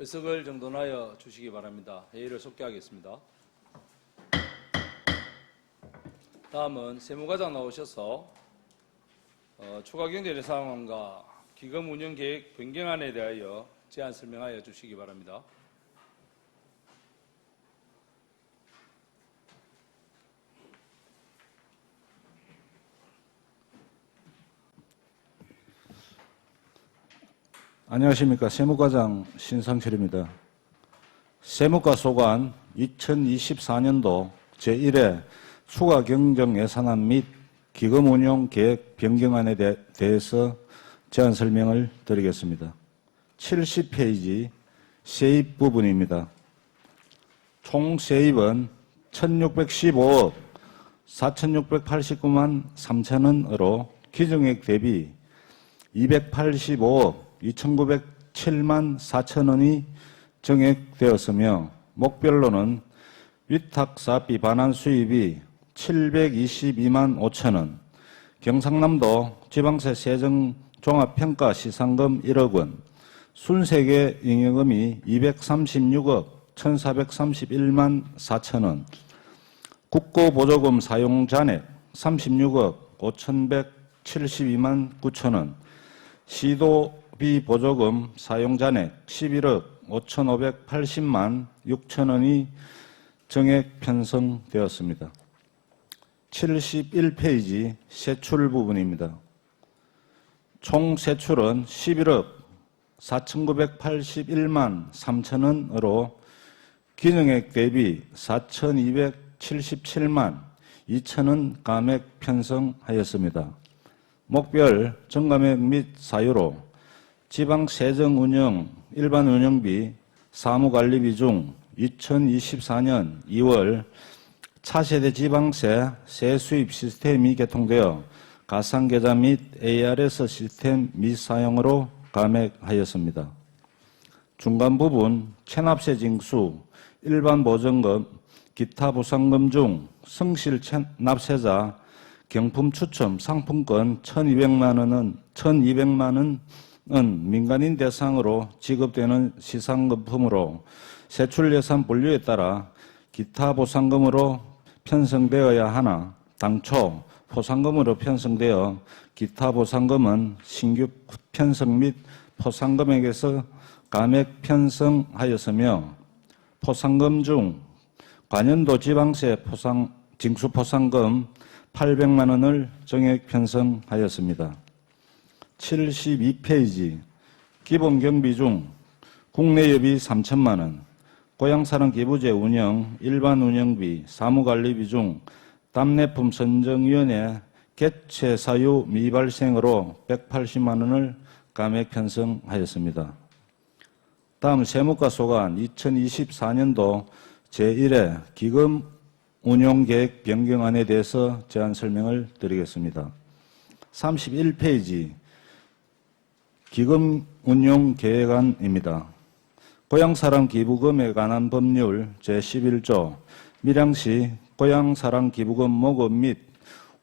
회석을 정돈하여 주시기 바랍니다. 회의를 속개하겠습니다. 다음은 세무과장 나오셔서 추가 경제적 상황과 기금 운영 계획 변경안에 대하여 제안 설명하여 주시기 바랍니다. 안녕하십니까. 세무과장 신상철입니다. 세무과 소관 2024년도 제1회 추가경정예산안 및 기금운용계획 변경안에 대해서 제안 설명을 드리겠습니다. 70페이지 세입 부분입니다. 총 세입은 1,615억 4,689만 3천원으로 기정액 대비 285억 2,907만 4천원이 정액되었으며 목별로는 위탁사업비 반환 수입이 722만 5천원, 경상남도 지방세 세정종합평가시상금 1억 원, 순세계 잉여금이 236억 1,431만 4천원, 국고보조금 사용 잔액 36억 5,172만 9천원, 시도비 보조금 사용 잔액 11억 5,580만 6천원이 정액 편성되었습니다. 71페이지 세출 부분입니다. 총 세출은 11억 4,981만 3천원으로 기정액 대비 4,277만 2천원 감액 편성하였습니다. 목별 정감액 및 사유로 지방세정운영 일반운영비 사무관리비 중 2024년 2월 차세대 지방세 세수입 시스템이 개통되어 가상계좌 및 ARS 시스템 미사용으로 감액하였습니다. 중간 부분 체납세 징수, 일반보증금, 기타 보상금 중 성실 납세자 경품 추첨 상품권 1,200만 원은 민간인 대상으로 지급되는 시상금품으로 세출예산 분류에 따라 기타 보상금으로 편성되어야 하나 당초 포상금으로 편성되어 기타 보상금은 신규 편성 및 포상금액에서 감액 편성하였으며 포상금 중 관연도 지방세 징수 포상금 800만 원을 정액 편성하였습니다. 72페이지 기본경비 중 국내여비 3천만 원, 고향사랑 기부제 운영, 일반운영비, 사무관리비 중 답례품 선정위원회 개최 사유 미발생으로 180만 원을 감액 편성하였습니다. 다음 세무과 소관 2024년도 제1회 기금 운용계획 변경안에 대해서 제안 설명을 드리겠습니다. 31페이지 기금 운용계획안입니다. 고향사랑 기부금에 관한 법률 제11조 밀양시 고향사랑 기부금 모금 및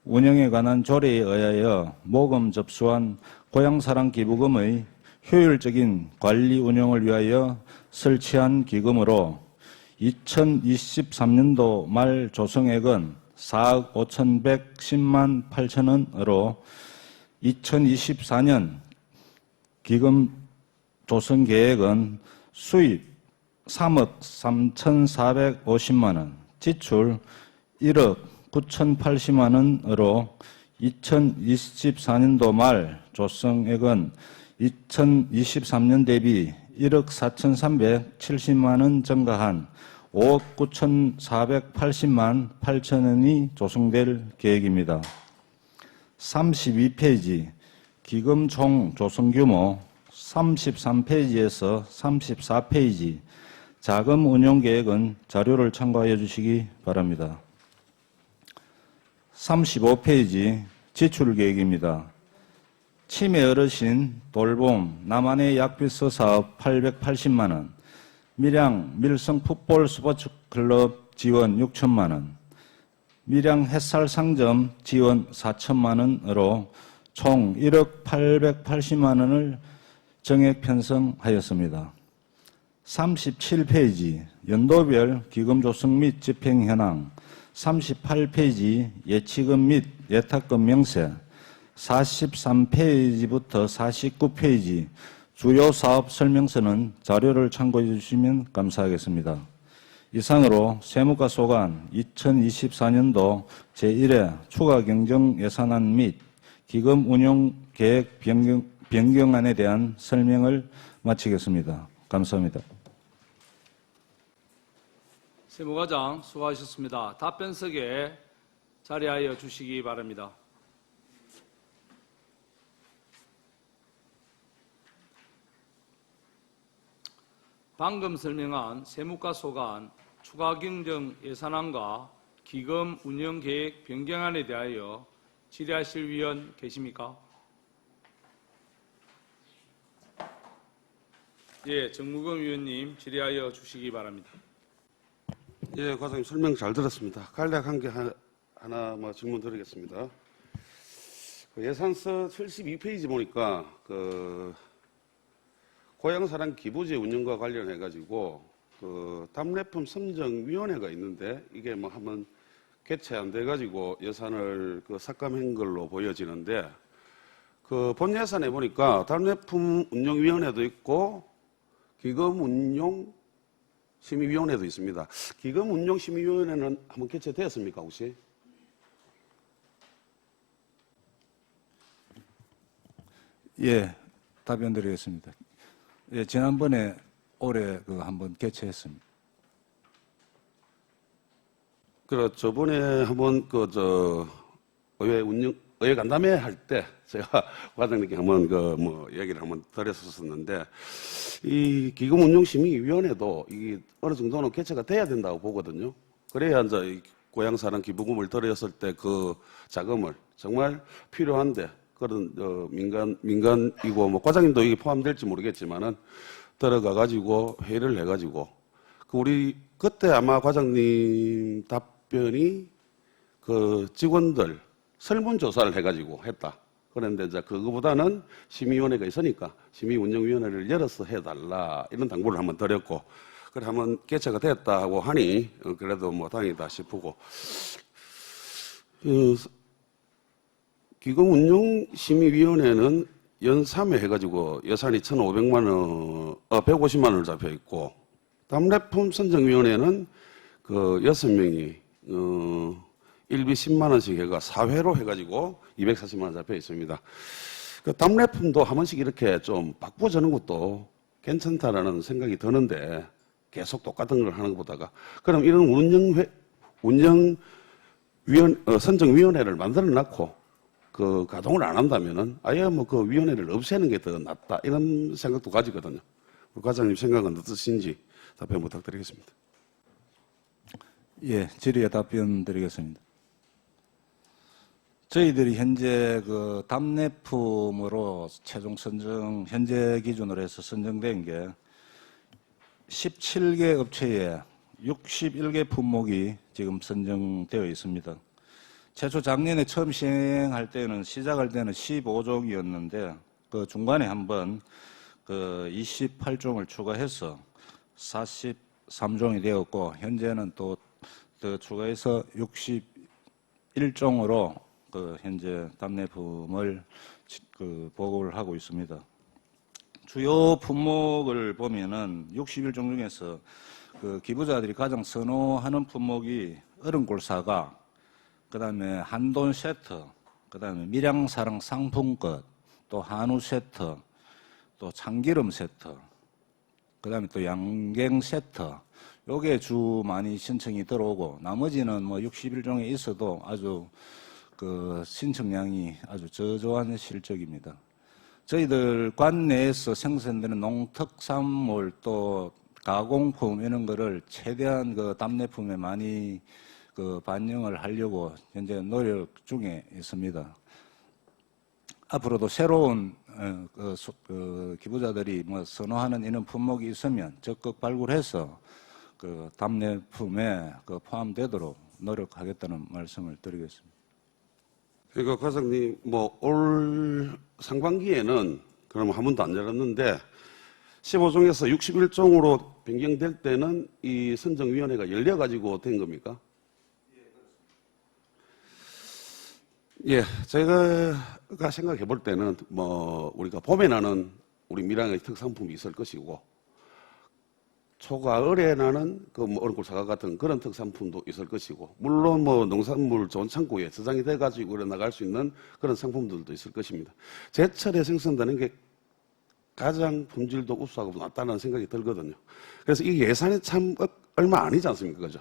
운영에 관한 조례에 의하여 모금 접수한 고향사랑 기부금의 효율적인 관리 운영을 위하여 설치한 기금으로 2023년도 말 조성액은 4억 5,110만 8천원으로 2024년 기금 조성 계획은 수입 3억 3,450만 원, 지출 1억 9,080만 원으로 2024년도 말 조성액은 2023년 대비 1억 4,370만 원 증가한 5억 9,480만 8천원이 조성될 계획입니다. 32페이지 기금 총 조성 규모 33페이지에서 34페이지 자금 운용 계획은 자료를 참고하여 주시기 바랍니다. 35페이지 지출 계획입니다. 치매 어르신 돌봄 남한의 약비서 사업 880만 원, 밀양 밀성 풋볼 스포츠 클럽 지원 6천만 원, 밀양 햇살 상점 지원 4천만 원으로 총 1억 880만 원을 정액 편성하였습니다. 37페이지 연도별 기금 조성 및 집행 현황, 38페이지 예치금 및 예탁금 명세, 43페이지부터 49페이지 주요 사업 설명서는 자료를 참고해 주시면 감사하겠습니다. 이상으로 세무과 소관 2024년도 제1회 추가 경정 예산안 및 기금 운용 계획 변경안에 대한 설명을 마치겠습니다. 감사합니다. 세무과장 수고하셨습니다. 답변석에 자리하여 주시기 바랍니다. 방금 설명한 세무과 소관 추가 경정 예산안과 기금 운영 계획 변경안에 대하여 질의하실 위원 계십니까? 예, 정무금 위원님 질의하여 주시기 바랍니다. 예, 과장님 설명 잘 들었습니다. 간략한 게 하나 질문 드리겠습니다. 그 예산서 72페이지 보니까 고향사랑 기부제 운영과 관련해 가지고 답례품 선정위원회가 있는데 이게 한번 개최 안 돼 가지고 예산을 삭감한 걸로 보여지는데 본 예산에 보니까 답례품 운영위원회도 있고 기금 운용 심의위원회도 있습니다. 기금 운용 심의위원회는 한번 개최되었습니까, 혹시? 예, 답변 드리겠습니다. 예, 지난번에 올해 한번 개최했습니다. 저번에 한번 의회 간담회 할 때 제가 과장님께 한번 얘기를 한번 드렸었는데 이 기금 운용 심의위원회도 이게 어느 정도는 개최가 돼야 된다고 보거든요. 그래야 이제 이 고향사랑 기부금을 들였을 때 그 자금을 정말 필요한데 그런 민간이고 과장님도 이게 포함될지 모르겠지만은 들어가 가지고 회의를 해 가지고 우리 그때 아마 과장님 답변이 직원들 설문조사를 해 가지고 했다. 그런데 이제 그거보다는 심의위원회가 있으니까 심의운영위원회를 열어서 해달라 이런 당부를 한번 드렸고 그래 한번 개최가 됐다고 하니 그래도 다행이다 싶고 기금운용심의위원회는 연 3회 해가지고 예산이 150만 원을 잡혀 있고 답례품 선정위원회는 6명이 1비 10만 원씩 해가 4회로 해가지고 240만 원 잡혀 있습니다. 답례품도 한 번씩 이렇게 좀 바꿔주는 것도 괜찮다라는 생각이 드는데 계속 똑같은 걸 하는 것보다가 그럼 이런 선정위원회를 만들어 놨고 가동을 안 한다면은 아예 그 위원회를 없애는 게 더 낫다 이런 생각도 가지거든요. 과장님 생각은 어떠신지 답변 부탁드리겠습니다. 예, 질의에 답변 드리겠습니다. 저희들이 현재 답례품으로 최종 선정, 현재 기준으로 해서 선정된 게 17개 업체에 61개 품목이 지금 선정되어 있습니다. 최초 작년에 처음 시작할 때는 15종이었는데 중간에 한번 28종을 추가해서 43종이 되었고 현재는 또 더 추가해서 61종으로 현재 답례품을 보고를 하고 있습니다. 주요 품목을 보면은 61종 중에서 기부자들이 가장 선호하는 품목이 얼음골 사과, 그다음에 한돈 세트, 그다음에 밀양사랑 상품권, 또 한우 세트, 또 참기름 세트, 그다음에 또 양갱 세트. 요게 주 많이 신청이 들어오고 나머지는 61종에 있어도 아주 신청량이 아주 저조한 실적입니다. 저희들 관내에서 생산되는 농특산물 또 가공품 이런 거를 최대한 답례품에 많이 반영을 하려고 현재 노력 중에 있습니다. 앞으로도 새로운 기부자들이 선호하는 이런 품목이 있으면 적극 발굴해서 답례품에 포함되도록 노력하겠다는 말씀을 드리겠습니다. 그러니까 과장님 올 상반기에는 그럼 한 번도 안 열었는데 15종에서 61종으로 변경될 때는 이 선정위원회가 열려가지고 된 겁니까? 예, 제가 생각해 볼 때는 뭐 우리가 봄에 나는 우리 밀양의 특산품이 있을 것이고 초가을에 나는 그뭐 얼음골 사과 같은 그런 특산품도 있을 것이고 물론 뭐 농산물 좋은 창고에 저장이 돼가지고 그래 나갈 수 있는 그런 상품들도 있을 것입니다. 제철에 생산되는 게 가장 품질도 우수하고 낫다는 생각이 들거든요. 그래서 이 예산이 참 얼마 아니지 않습니까, 그죠?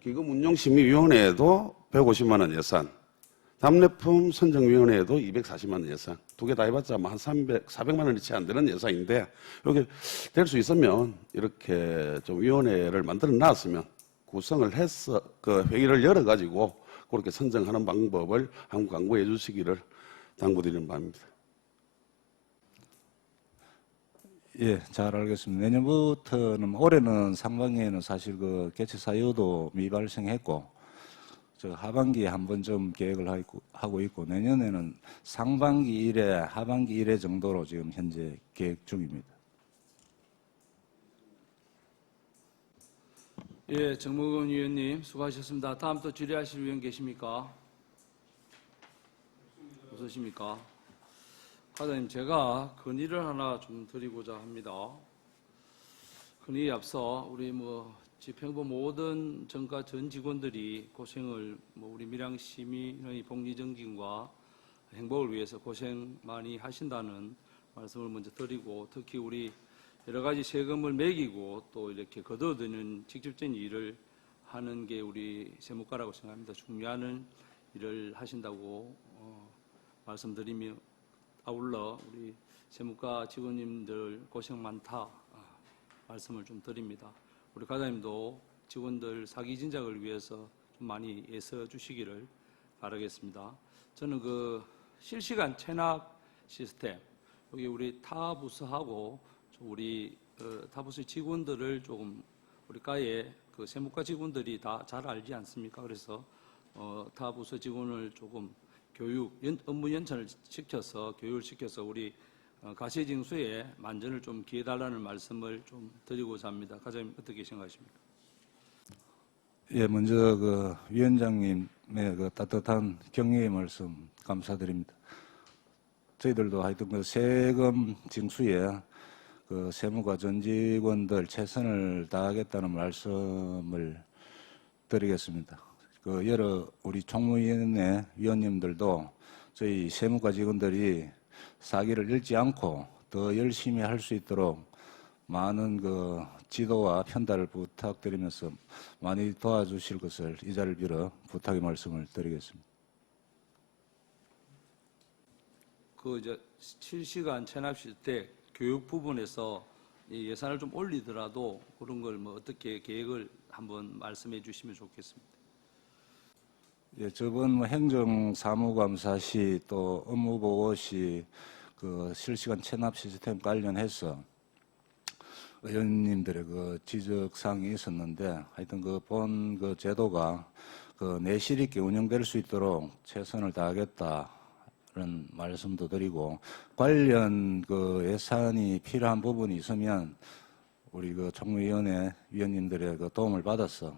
기금운용심의위원회에도 150만 원 예산, 답례품 선정위원회에도 240만 원 예산, 두 개 다 해봤자 한 400만 원이 채 안 되는 예산인데, 여기 될 수 있으면 이렇게 좀 위원회를 만들어 놨으면 구성을 해서 그 회의를 열어가지고 그렇게 선정하는 방법을 한번 강구해 주시기를 당부드리는 바입니다. 예, 잘 알겠습니다. 내년부터는 올해는 상반기에는 사실 그 개최 사유도 미발생했고 저 하반기에 한번 좀 계획을 하고 있고 내년에는 상반기 1회, 하반기 1회 정도로 지금 현재 계획 중입니다. 예, 정무근 위원님 수고하셨습니다. 다음 또 질의하실 위원 계십니까? 없으십니까? 과장님, 제가 건의를 하나 좀 드리고자 합니다. 건의에 앞서 우리 집행부 모든 전과 전 직원들이 고생을 우리 밀양 시민의 복리 정진과 행복을 위해서 고생 많이 하신다는 말씀을 먼저 드리고 특히 우리 여러 가지 세금을 매기고 또 이렇게 거둬드는 직접적인 일을 하는 게 우리 세무과라고 생각합니다. 중요한 일을 하신다고 말씀드리며 아울러 우리 세무과 직원님들 고생 많다 말씀을 좀 드립니다. 우리 과장님도 직원들 사기 진작을 위해서 좀 많이 애써 주시기를 바라겠습니다. 저는 그 실시간 체납 시스템 여기 우리 타 부서하고 우리 타 부서 직원들을 조금 우리 과에 그 세무과 직원들이 다 잘 알지 않습니까? 그래서 타 부서 직원을 조금 업무 연천을 시켜서 교육을 시켜서 우리 가시징수에 만전을 좀 기해달라는 말씀을 좀 드리고자 합니다. 과장님 어떻게 생각하십니까? 예, 먼저 그 위원장님의 그 따뜻한 격려의 말씀 감사드립니다. 저희들도 하여튼 그 세금 징수에 그 세무과 전 직원들 최선을 다하겠다는 말씀을 드리겠습니다. 그 여러 우리 총무위원회 위원님들도 저희 세무과 직원들이 사기를 잃지 않고 더 열심히 할 수 있도록 많은 그 지도와 편달을 부탁드리면서 많이 도와주실 것을 이 자리를 빌어 부탁의 말씀을 드리겠습니다. 그 이제 실시간 체납실 때 교육 부분에서 이 예산을 좀 올리더라도 그런 걸 어떻게 계획을 한번 말씀해 주시면 좋겠습니다. 예, 저번 행정사무감사 시 또 업무보고 시 그 실시간 체납 시스템 관련해서 의원님들의 그 지적사항이 있었는데 하여튼 그 본 그 제도가 그 내실 있게 운영될 수 있도록 최선을 다하겠다는 말씀도 드리고 관련 그 예산이 필요한 부분이 있으면 우리 그 총무위원회 위원님들의 그 도움을 받아서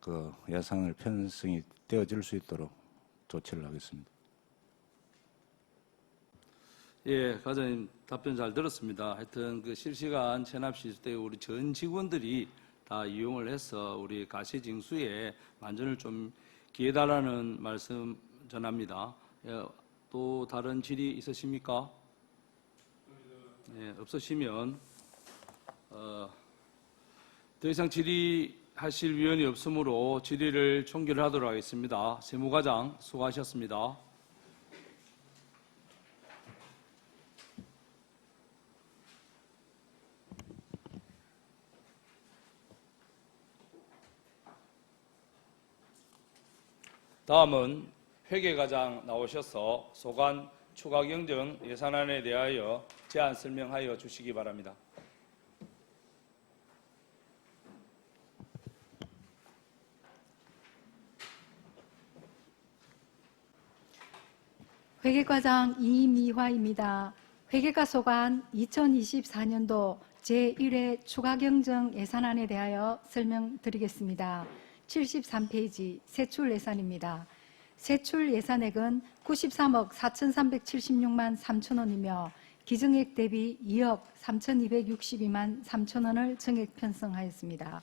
그 예산을 편성이 되어질 수 있도록 조치를 하겠습니다. 예, 과장님 답변 잘 들었습니다. 하여튼 그 실시간 체납 시스템 우리 전 직원들이 다 이용을 해서 우리 가시징수에 만전을 좀 기해달라는 말씀 전합니다. 예, 또 다른 질의 있으십니까? 예, 없으시면 더 이상 질의하실 위원이 없으므로 질의를 종결을 하도록 하겠습니다. 세무과장 수고하셨습니다. 다음은 회계과장 나오셔서 소관 추가 경정 예산안에 대하여 제안 설명하여 주시기 바랍니다. 회계과장 이미화입니다. 회계과 소관 2024년도 제1회 추가경정 예산안에 대하여 설명드리겠습니다. 73페이지 세출 예산입니다. 세출 예산액은 93억 4,376만 3천 원이며 기증액 대비 2억 3,262만 3천 원을 증액 편성하였습니다.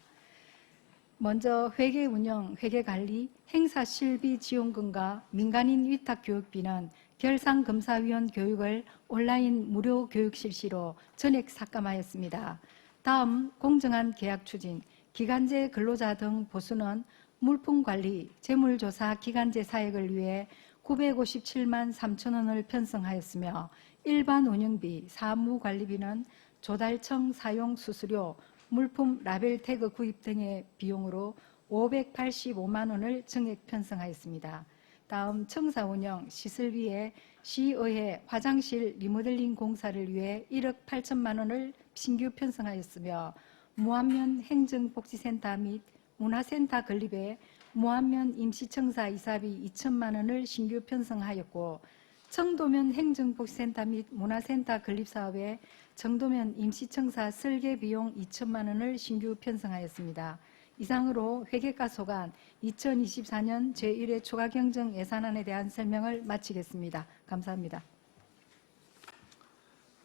먼저 회계운영, 회계관리, 행사실비 지원금과 민간인 위탁교육비는 결상검사위원 교육을 온라인 무료 교육 실시로 전액 삭감하였습니다. 다음 공정한 계약 추진, 기간제 근로자 등 보수는 물품관리, 재물조사 기간제 사역을 위해 957만 3천 원을 편성하였으며 일반 운영비, 사무관리비는 조달청 사용 수수료, 물품 라벨 태그 구입 등의 비용으로 585만 원을 증액 편성하였습니다. 다음 청사 운영, 시설비에 시의회 화장실 리모델링 공사를 위해 1억 8천만 원을 신규 편성하였으며 무안면 행정복지센터 및 문화센터 건립에 무안면 임시청사 이사비 2천만 원을 신규 편성하였고 청도면 행정복지센터 및 문화센터 건립사업에 청도면 임시청사 설계비용 2천만 원을 신규 편성하였습니다. 이상으로 회계과 소관 2024년 제1회 추가경정 예산안에 대한 설명을 마치겠습니다. 감사합니다.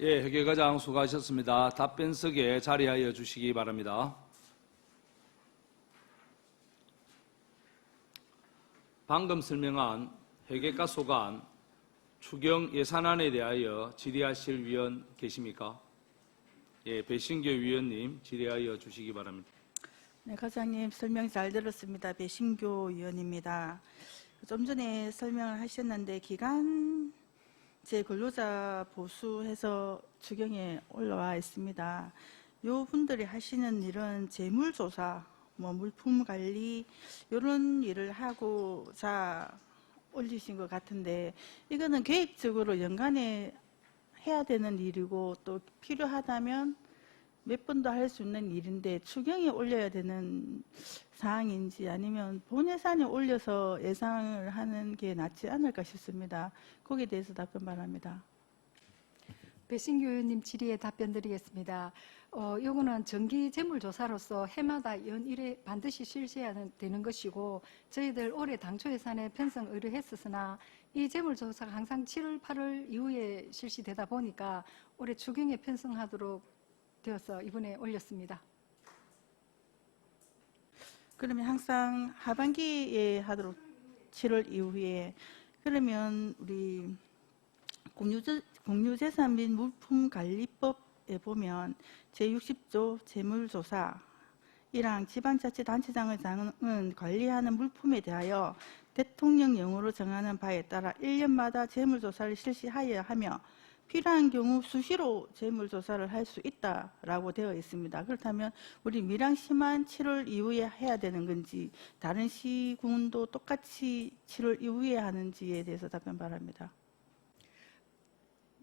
예, 회계과장 수고하셨습니다. 답변석에 자리하여 주시기 바랍니다. 방금 설명한 회계과 소관 추경 예산안에 대하여 질의하실 위원 계십니까? 예, 배신교 위원님 질의하여 주시기 바랍니다. 네, 과장님 설명 잘 들었습니다. 배신교 위원입니다. 좀 전에 설명을 하셨는데 기간제 근로자 보수해서 추경에 올라와 있습니다. 요 분들이 하시는 일은 재물조사, 물품 관리 이런 일을 하고자 올리신 것 같은데 이거는 계획적으로 연간에 해야 되는 일이고 또 필요하다면 몇 번도 할 수 있는 일인데 추경에 올려야 되는 사항인지 아니면 본 예산에 올려서 예상을 하는 게 낫지 않을까 싶습니다. 거기에 대해서 답변 바랍니다. 배신교 의원님 질의에 답변 드리겠습니다. 요거는 정기 재물조사로서 해마다 연 1회 반드시 실시해야 되는 것이고 저희들 올해 당초 예산에 편성 의뢰했었으나 이 재물조사가 항상 7월, 8월 이후에 실시되다 보니까 올해 추경에 편성하도록 되어서 이번에 올렸습니다. 그러면 항상 하반기에 하도록 7월 이후에 그러면 우리 공유재산 및 물품관리법에 보면 제60조 재물조사 1항 지방자치단체장은 관리하는 물품에 대하여 대통령령으로 정하는 바에 따라 1년마다 재물조사를 실시하여야 하며 필요한 경우 수시로 재물조사를 할 수 있다라고 되어 있습니다. 그렇다면 우리 밀양시만 7월 이후에 해야 되는 건지 다른 시군도 똑같이 7월 이후에 하는지에 대해서 답변 바랍니다.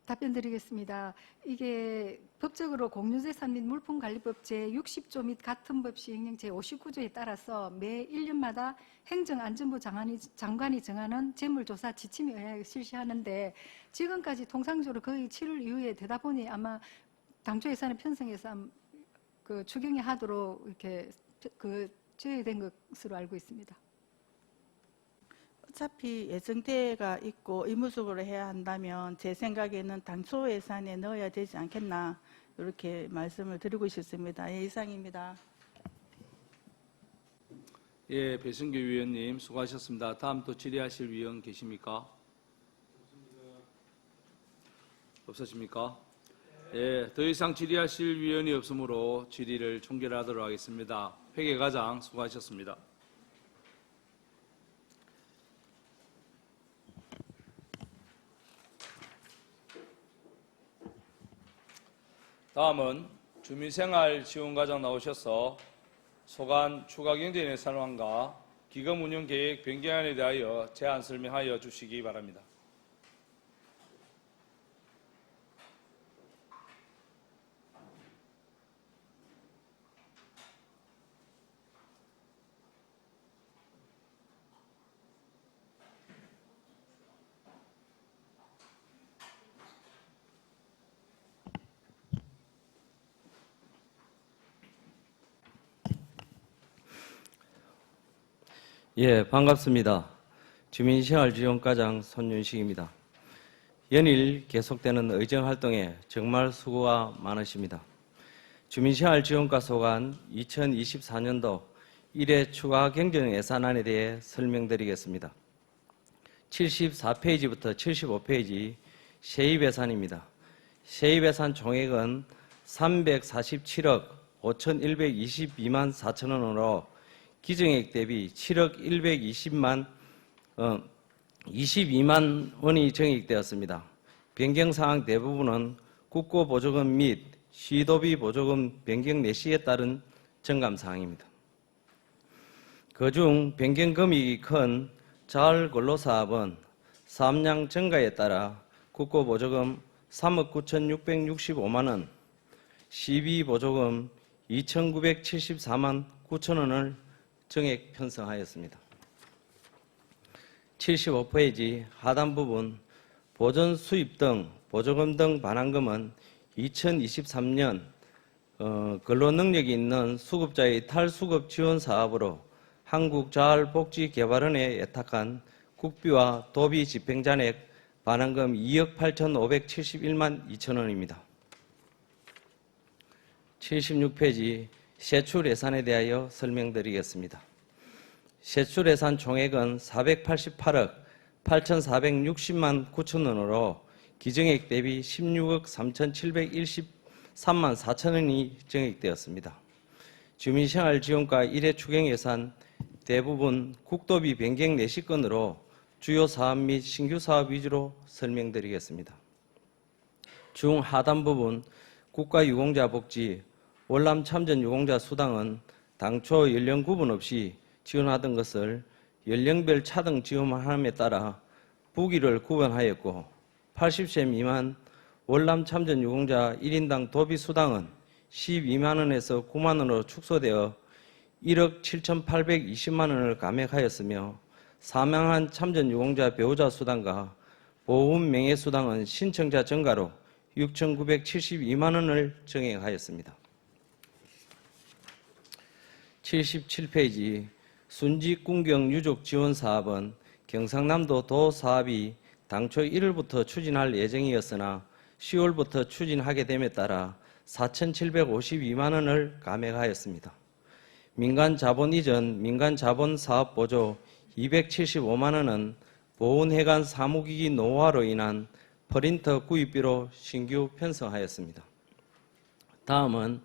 답변 드리겠습니다. 이게 법적으로 공유재산 및 물품관리법 제60조 및 같은 법 시행령 제59조에 따라서 매 1년마다 행정안전부 장관이 정하는 재물조사 지침에 의하여 실시하는데 지금까지 통상적으로 거의 7월 이후에 되다 보니 아마 당초 예산에 편성해서 그 추경에 하도록 이렇게 제외된 것으로 알고 있습니다. 어차피 예정대가 있고 의무적으로 해야 한다면 제 생각에는 당초 예산에 넣어야 되지 않겠나 이렇게 말씀을 드리고 싶습니다. 예, 이상입니다. 예, 배승규 위원님 수고하셨습니다. 다음 또 질의하실 위원 계십니까? 없으십니까? 예, 더 이상 질의하실 위원이 없으므로 질의를 종결하도록 하겠습니다. 회계과장 수고하셨습니다. 다음은 주민생활지원과장 나오셔서 소관 추가경정 예산안과 기금운영계획 변경안에 대하여 제안 설명하여 주시기 바랍니다. 예, 반갑습니다. 주민생활지원과장 손윤식입니다. 연일 계속되는 의정활동에 정말 수고가 많으십니다. 주민생활지원과 소관 2024년도 1회 추가 경정 예산안에 대해 설명드리겠습니다. 74페이지부터 75페이지 세입예산입니다. 세입예산 총액은 347억 5,122만 4천 원으로 기정액 대비 7억 22만 원이 정액되었습니다. 변경사항 대부분은 국고보조금 및 시도비 보조금 변경 내시에 따른 정감사항입니다. 그중 변경 금액이 큰 자활근로사업은 사업량 증가에 따라 국고보조금 3억 9,665만 원, 시비 보조금 2,974만 9천 원을 정액 편성하였습니다. 75페이지 하단 부분 보전 수입 등 보조금 등 반환금은 2023년 근로능력이 있는 수급자의 탈수급 지원 사업으로 한국자활복지개발원에 예탁한 국비와 도비 집행잔액 반환금 2억 8,571만 2천 원입니다. 76페이지 세출 예산에 대하여 설명드리겠습니다. 세출 예산 총액은 488억 8,460만 9천 원으로 기정액 대비 16억 3,713만 4천 원이 정액되었습니다. 주민생활지원과 1회 추경 예산 대부분 국도비 변경 내시건으로 주요 사업 및 신규 사업 위주로 설명드리겠습니다. 중 하단 부분 국가유공자 복지, 월남 참전 유공자 수당은 당초 연령 구분 없이 지원하던 것을 연령별 차등 지원함에 따라 부기를 구분하였고 80세 미만 월남 참전 유공자 1인당 도비 수당은 12만 원에서 9만 원으로 축소되어 1억 7,820만 원을 감액하였으며 사망한 참전 유공자 배우자 수당과 보훈 명예 수당은 신청자 증가로 6,972만 원을 정액하였습니다. 77페이지 순직군경 유족 지원 사업은 경상남도 도 사업이 당초 1월부터 추진할 예정이었으나 10월부터 추진하게 됨에 따라 4,752만 원을 감액하였습니다. 민간 자본 이전, 민간 자본 사업 보조 275만 원은 보훈회관 사무기기 노후화로 인한 프린터 구입비로 신규 편성하였습니다. 다음은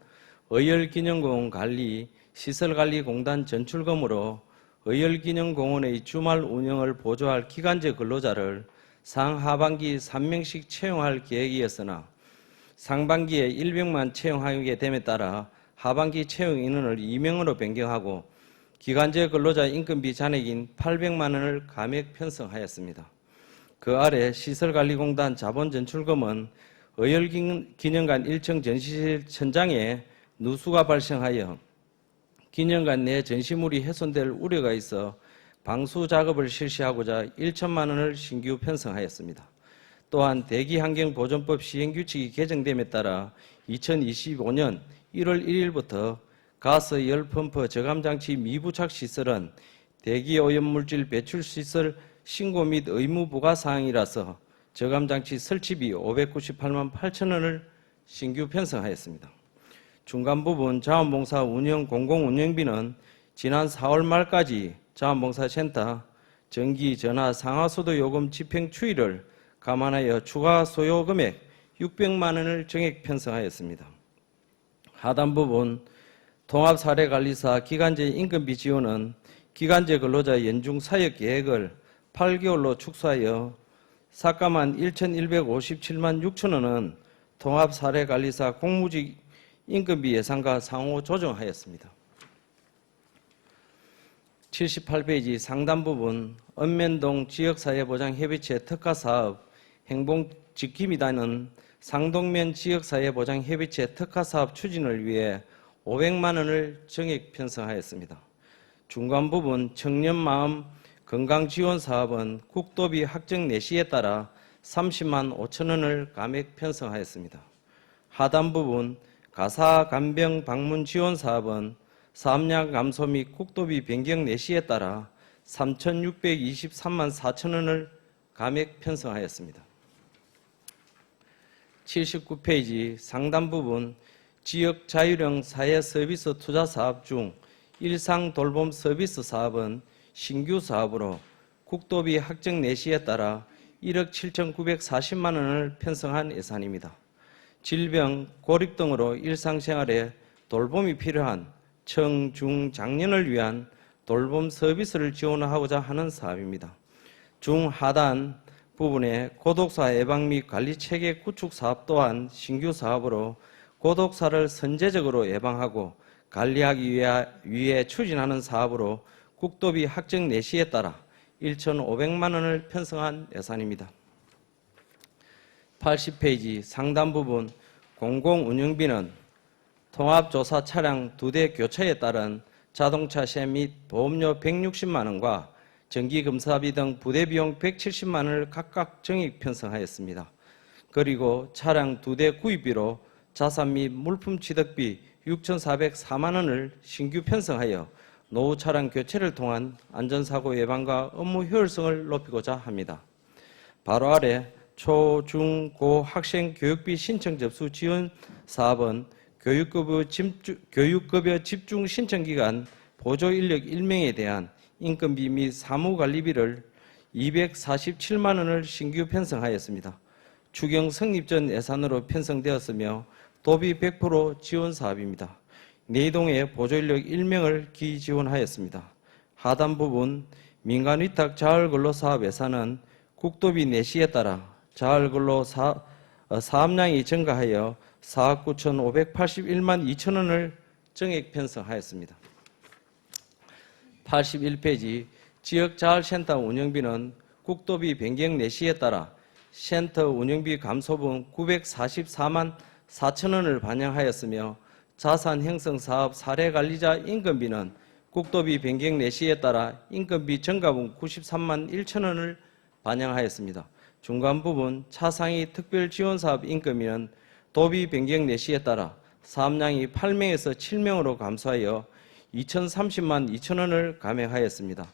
의열기념공원 관리 시설관리공단 전출금으로 의열기념공원의 주말 운영을 보조할 기간제 근로자를 상하반기 3명씩 채용할 계획이었으나 상반기에 1명만 채용하게 됨에 따라 하반기 채용 인원을 2명으로 변경하고 기간제 근로자 인건비 잔액인 800만 원을 감액 편성하였습니다. 그 아래 시설관리공단 자본전출금은 의열기념관 1층 전시실 천장에 누수가 발생하여 기념관 내 전시물이 훼손될 우려가 있어 방수 작업을 실시하고자 1천만 원을 신규 편성하였습니다. 또한 대기환경보존법 시행규칙이 개정됨에 따라 2025년 1월 1일부터 가스 열펌프 저감장치 미부착 시설은 대기오염물질 배출시설 신고 및 의무 부과 사항이라서 저감장치 설치비 598만 8천 원을 신규 편성하였습니다. 중간 부분 자원봉사 운영 공공운영비는 지난 4월 말까지 자원봉사센터 전기, 전화, 상하수도 요금 집행 추이를 감안하여 추가 소요 금액 600만 원을 정액 편성하였습니다. 하단 부분 통합사례관리사 기간제 인건비 지원은 기간제 근로자 연중 사역 계획을 8개월로 축소하여 삭감한 1,157만 6천 원은 통합사례관리사 공무직 인건비 예산과 상호 조정하였습니다. 78페이지 상단 부분 읍면동 지역사회보장협의체 특화사업 행복지킴이단은 상동면 지역사회보장협의체 특화사업 추진을 위해 500만 원을 정액 편성하였습니다. 중간 부분 청년마음 건강지원사업은 국도비 확정 내시에 따라 30만 5천 원을 감액 편성하였습니다. 하단 부분 가사간병 방문 지원 사업은 사업량 감소 및 국도비 변경 내시에 따라 3,623만 4천 원을 감액 편성하였습니다. 79페이지 상단 부분 지역 자율형 사회 서비스 투자 사업 중 일상 돌봄 서비스 사업은 신규 사업으로 국도비 확정 내시에 따라 1억 7,940만 원을 편성한 예산입니다. 질병, 고립 등으로 일상생활에 돌봄이 필요한 청, 중, 장년을 위한 돌봄 서비스를 지원하고자 하는 사업입니다. 중하단 부분에 고독사 예방 및 관리 체계 구축 사업 또한 신규 사업으로 고독사를 선제적으로 예방하고 관리하기 위해 추진하는 사업으로 국도비 확정 내시에 따라 1,500만 원을 편성한 예산입니다. 80페이지 상단 부분 공공운영비는 통합조사 차량 2대 교체에 따른 자동차세 및 보험료 160만 원과 정기검사비 등 부대비용 170만 원을 각각 정액 편성하였습니다. 그리고 차량 2대 구입비로 자산 및 물품 취득비 6,404만 원을 신규 편성하여 노후 차량 교체를 통한 안전사고 예방과 업무 효율성을 높이고자 합니다. 바로 아래 초, 중, 고 학생 교육비 신청 접수 지원 사업은 교육급여 집중 신청기간 보조 인력 1명에 대한 인건비 및 사무관리비를 247만 원을 신규 편성하였습니다. 추경 성립 전 예산으로 편성되었으며 도비 100% 지원 사업입니다. 내동에 보조인력 1명을 기지원하였습니다. 하단 부분 민간위탁 자활근로 사업 예산은 국도비 내시에 따라 자활근로 사업량이 증가하여 4억 9,581만 2천 원을 정액 편성하였습니다. 81페이지 지역자활센터 운영비는 국도비 변경 내시에 따라 센터 운영비 감소분 944만 4천 원을 반영하였으며 자산 형성 사업 사례관리자 인건비는 국도비 변경 내시에 따라 인건비 증가분 93만 1천 원을 반영하였습니다. 중간 부분 차상위 특별지원사업 인건비는 도비 변경 내시에 따라 사업량이 8명에서 7명으로 감소하여 2,030만 2천 원을 감액하였습니다.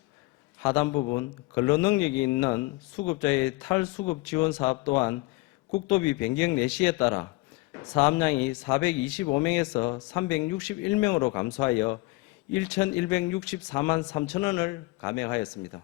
하단 부분 근로능력이 있는 수급자의 탈수급 지원 사업 또한 국도비 변경 내시에 따라 사업량이 425명에서 361명으로 감소하여 1,164만 3천 원을 감액하였습니다.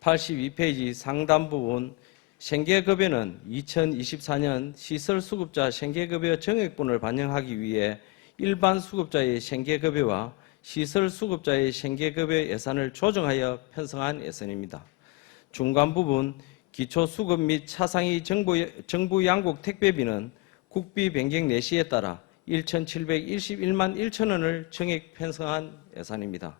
82페이지 상단 부분 생계급여는 2024년 시설수급자 생계급여 정액분을 반영하기 위해 일반 수급자의 생계급여와 시설수급자의 생계급여 예산을 조정하여 편성한 예산입니다. 중간 부분 기초수급 및 차상위 정부 양국 택배비는 국비 변경 내시에 따라 1,721만 1천 원을 정액 편성한 예산입니다.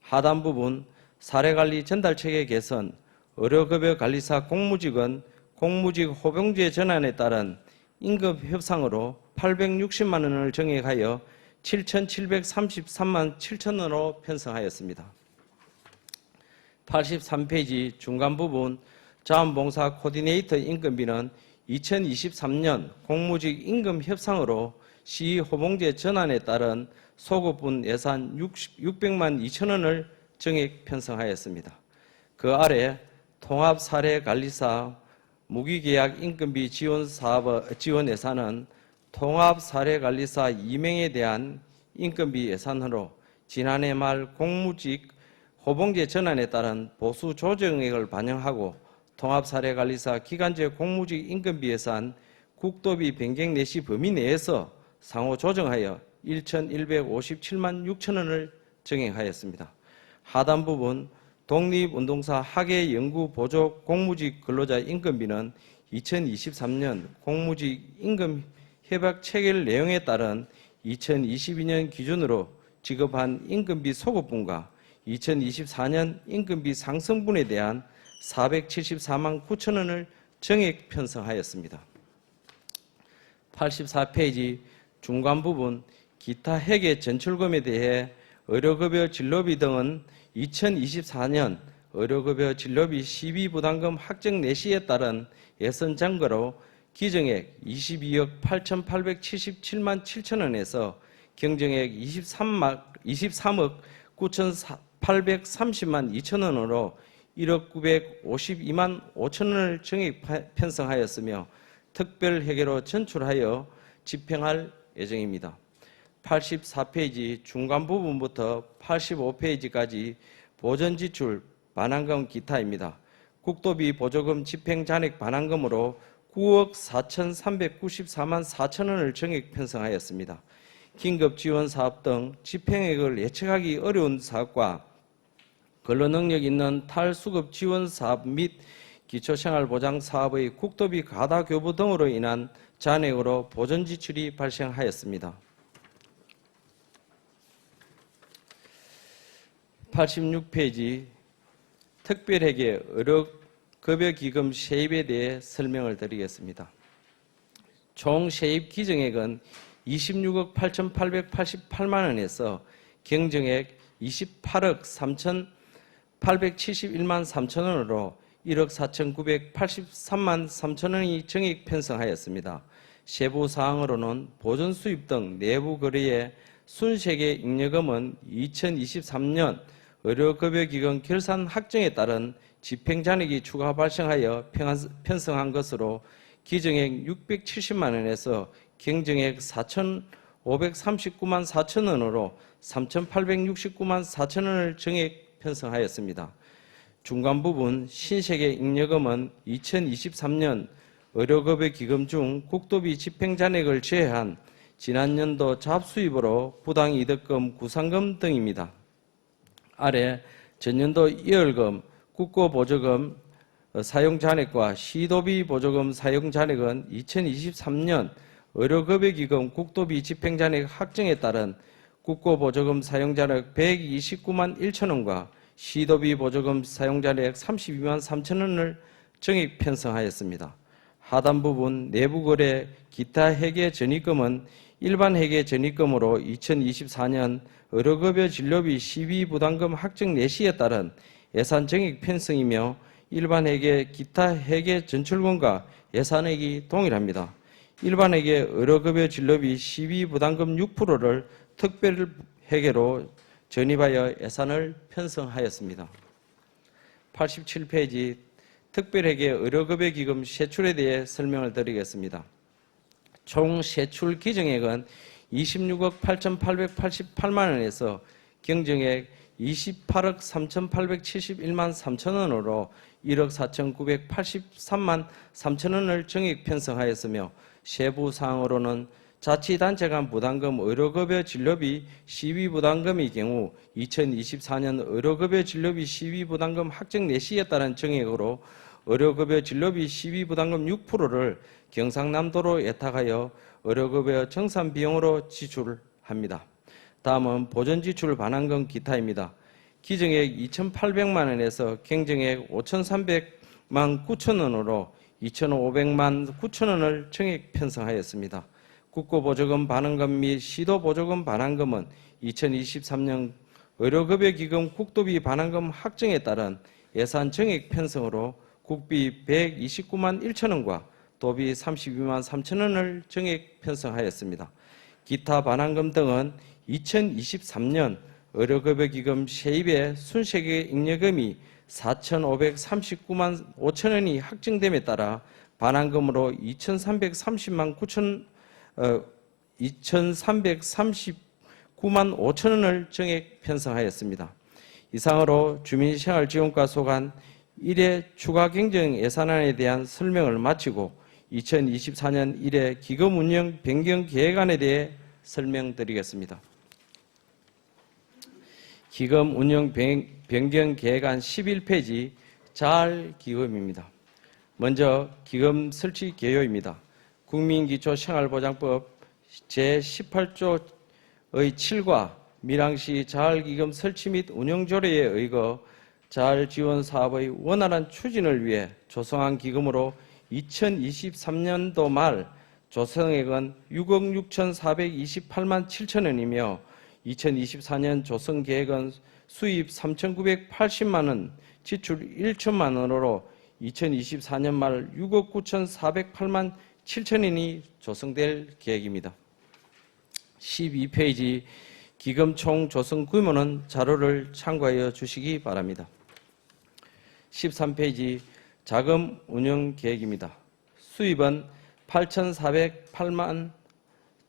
하단 부분 사례관리 전달체계 개선, 의료급여관리사 공무직은 공무직 호봉제 전환에 따른 임금 협상으로 860만 원을 정액하여 7,733만 7천 원으로 편성하였습니다. 83페이지 중간 부분 자원봉사 코디네이터 인건비는 2023년 공무직 임금 협상으로 시 호봉제 전환에 따른 소급분 예산 600만 2천 원을 정액 편성하였습니다. 그 아래 통합사례관리사 무기계약 인건비 지원 예산은 통합사례관리사 2명에 대한 인건비 예산으로 지난해 말 공무직 호봉제 전환에 따른 보수 조정액을 반영하고 통합사례관리사 기간제 공무직 인건비 예산 국도비 변경 내시 범위 내에서 상호 조정하여 1,157만 6천 원을 정액하였습니다. 하단 부분 독립운동사 학예연구보조 공무직 근로자 인건비는 2023년 공무직 임금 협약 체결 내용에 따른 2022년 기준으로 지급한 임금비 소급분과 2024년 임금비 상승분에 대한 474만 9천 원을 정액 편성하였습니다. 84페이지 중간 부분 기타 회계 전출금에 대해 의료급여 진료비 등은 2024년 의료급여 진료비 시비부담금 확정 내시에 따른 예산 잔고로 기정액 22억 8,877만 7천 원에서 경정액 23억 830만 2천 원으로 1억 952만 5천 원을 정액 편성하였으며 특별 회계로 전출하여 집행할 예정입니다. 84페이지 중간 부분부터 85페이지까지 보전지출 반환금 기타입니다. 국도비 보조금 집행 잔액 반환금으로 9억 4,394만 4천 원을 정액 편성하였습니다. 긴급지원사업 등 집행액을 예측하기 어려운 사업과 근로능력 있는 탈수급 지원 사업 및 기초생활보장 사업의 국도비 가다 교부 등으로 인한 잔액으로 보전 지출이 발생하였습니다. 86페이지 특별회계 의료급여기금 세입에 대해 설명을 드리겠습니다. 총 세입 기정액은 26억 8,888만 원에서 경정액 28억 3,871만 3천 원으로 1억 4,983만 3천 원이 정액 편성하였습니다. 세부 사항으로는 보전 수입 등 내부 거래의 순세계 잉여금은 2023년 의료급여기금 결산 확정에 따른 집행잔액이 추가 발생하여 편성한 것으로 기정액 670만 원에서 경정액 4,539만 4천 원으로 3,869만 4천 원을 정액 편성하였습니다. 중간 부분 신세계 잉여금은 2023년 의료급여기금 중 국도비 집행잔액을 제외한 지난 연도 잡수입으로 부당이득금, 구상금 등입니다. 아래 전년도 이월금, 국고보조금 사용잔액과 시도비 보조금 사용잔액은 2023년 의료급여기금 국도비 집행잔액 확정에 따른 국고보조금 사용잔액 129만 1천 원과 시도비 보조금 사용잔액 32만 3천 원을 정액 편성하였습니다. 하단 부분 내부거래 기타 회계 전입금은 일반 회계 전입금으로 2024년 의료급여 진료비 시비 부담금 확정 내시에 따른 예산 정액 편성이며 일반 회계 기타 회계 전출금과 예산액이 동일합니다. 일반 회계 의료급여 진료비 시비 부담금 6%를 특별 회계로 전입하여 예산을 편성하였습니다. 87페이지 특별회계 의료급여기금 세출에 대해 설명을 드리겠습니다. 총 세출 기정액은 26억 8,888만 원에서 경정액 28억 3,871만 3천 원으로 1억 4,983만 3천 원을 정액 편성하였으며 세부 사항으로는 자치단체 간 부담금 의료급여 진료비 시비 부담금의 경우 2024년 의료급여 진료비 시비 부담금 확정 내시에 따른 정액으로 의료급여 진료비 시비 부담금 6%를 경상남도로 예탁하여 의료급여 정산 비용으로 지출합니다. 다음은 보전지출 반환금 기타입니다. 기정액 2,800만 원에서 경정액 5,300만 9천 원으로 2,500만 9천 원을 정액 편성하였습니다. 국고보조금 반환금 및 시도보조금 반환금은 2023년 의료급여기금 국도비 반환금 확정에 따른 예산 정액 편성으로 국비 129만 1천 원과 도비 32만 3천 원을 정액 편성하였습니다. 기타 반환금 등은 2023년 의료급여기금 세입의 순세계 잉여금이 4,539만 5천 원이 확정됨에 따라 반환금으로 2,339만 5천 원을 정액 편성하였습니다. 이상으로 주민생활지원과 소관 1회 추가 경정 예산안에 대한 설명을 마치고 2024년 1회 기금 운영 변경 계획안에 대해 설명드리겠습니다. 기금 운영 변경 계획안 11페이지 잘 기금입니다. 먼저 기금 설치 개요입니다. 국민기초생활보장법 제18조의 7과 밀양시 자활기금 설치 및 운영조례에 의거 자활지원 사업의 원활한 추진을 위해 조성한 기금으로 2023년도 말 조성액은 6억 6,428만 7천 원이며 2024년 조성 계획은 수입 3,980만 원, 지출 1천만 원으로 2024년 말 6억 9,408만 7천 원이 조성될 계획입니다. 12페이지 기금 총 조성 규모는 자료를 참고하여 주시기 바랍니다. 13페이지 자금 운영 계획입니다. 수입은 8,408만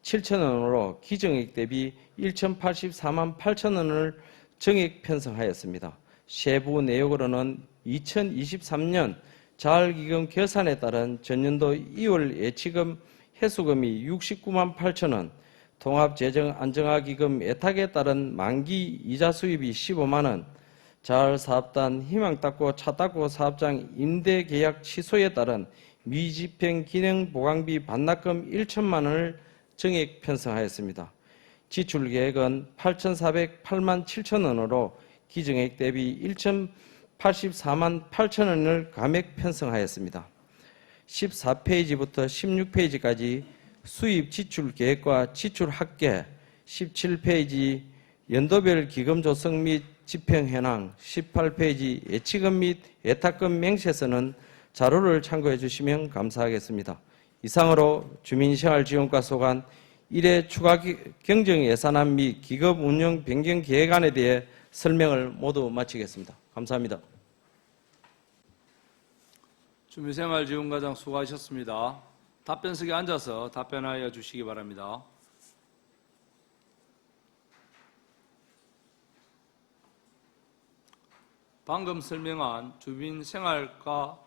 7천 원으로 기정액 대비 1,084만 8천 원을 정액 편성하였습니다. 세부 내역으로는 2023년 자활기금 결산에 따른 전년도 2월 예치금 해수금이 69만 8천 원, 통합재정안정화기금 예탁에 따른 만기 이자 수입이 15만 원, 자활사업단 희망닦고 차닦고 사업장 임대계약 취소에 따른 미집행 기능 보강비 반납금 1천만 원을 정액 편성하였습니다. 지출계획은 8,408만 7천 원으로 기정액 대비 1,084만 8천 원을 감액 편성하였습니다. 14페이지부터 16페이지까지 수입 지출 계획과 지출 합계, 17페이지 연도별 기금 조성 및 집행 현황, 18페이지 예치금 및 예탁금 맹세서는 자료를 참고해 주시면 감사하겠습니다. 이상으로 주민생활지원과 소관 1회 추가 경정 예산안 및 기금 운영 변경 계획안에 대해 설명을 모두 마치겠습니다. 감사합니다. 주민생활지원과장 수고하셨습니다. 답변석에 앉아서 답변하여 주시기 바랍니다. 방금 설명한 주민생활과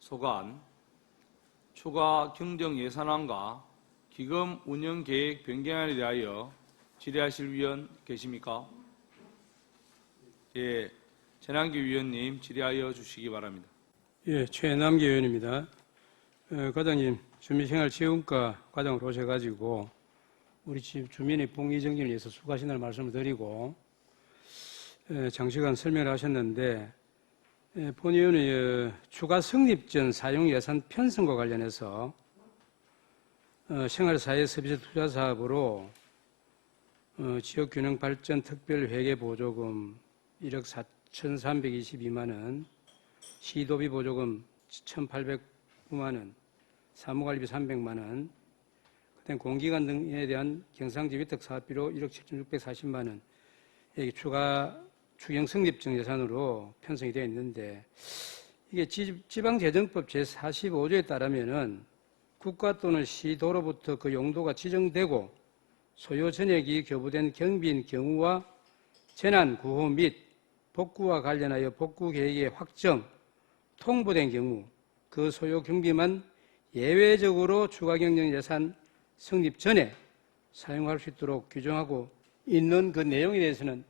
소관 추가 경정 예산안과 기금 운영 계획 변경안에 대하여 질의하실 위원 계십니까? 예, 전환기 위원님 질의하여 주시기 바랍니다. 예, 최남기 의원입니다. 과장님, 주민생활지원과 과장으로 오셔가지고 우리 집 주민의 복리 정진을 위해서 수고하신다는 말씀을 드리고 장시간 설명을 하셨는데 본 의원의 추가 성립 전 사용 예산 편성과 관련해서 생활사회서비스 투자사업으로 지역균형발전 특별회계보조금 1억 4,322만 원, 시도비 보조금 1,809만 원, 사무관리비 300만 원, 그다음 공기관 등에 대한 경상지 위탁사업비로 1억 7,640만 원, 여기 추가 추경 성립적 예산으로 편성이 되어 있는데 이게 지방재정법 제45조에 따르면은 국가 또는 시도로부터 그 용도가 지정되고 소요 전액이 교부된 경비인 경우와 재난 구호 및 복구와 관련하여 복구 계획의 확정, 통보된 경우 그 소요 경비만 예외적으로 추가 경정 예산 성립 전에 사용할 수 있도록 규정하고 있는 그 내용에 대해서는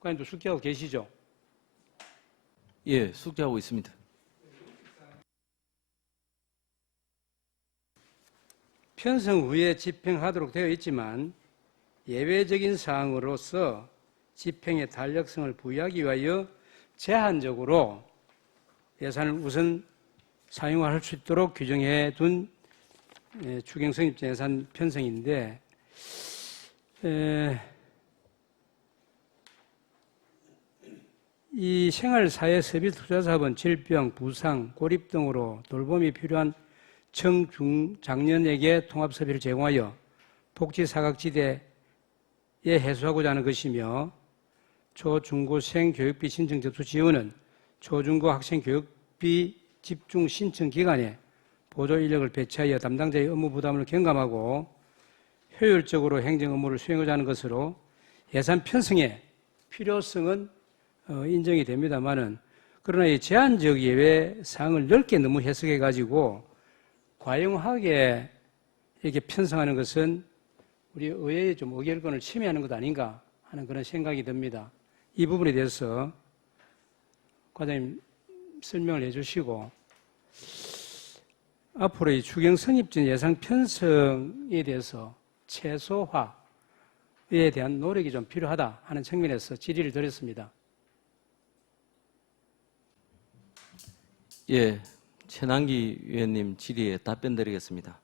과장님도 숙지하고 계시죠? 예, 숙지하고 있습니다. 편성 후에 집행하도록 되어 있지만 예외적인 사항으로서 집행의 탄력성을 부여하기 위하여 제한적으로 예산을 우선 사용할 수 있도록 규정해 둔 추경 성립적 예산 편성인데 이 생활사회서비스투자사업은 질병, 부상, 고립 등으로 돌봄이 필요한 청중장년에게 통합서비를 제공하여 복지사각지대에 해소하고자 하는 것이며 초중고생 교육비 신청 접수 지원은 초중고 학생 교육비 집중 신청 기간에 보조 인력을 배치하여 담당자의 업무 부담을 경감하고 효율적으로 행정 업무를 수행하자 하는 것으로 예산 편성의 필요성은 인정이 됩니다만은 그러나 이 제한적 예외 사항을 넓게 너무 해석해 가지고 과용하게 이렇게 편성하는 것은 우리 의회의 좀 의결권을 침해하는 것 아닌가 하는 그런 생각이 듭니다. 이 부분에 대해서 과장님 설명을 해주시고 앞으로 이 추경 성립전 예산 편성에 대해서 최소화에 대한 노력이 좀 필요하다 하는 측면에서 질의를 드렸습니다. 예, 최남기 위원님 질의에 답변 드리겠습니다.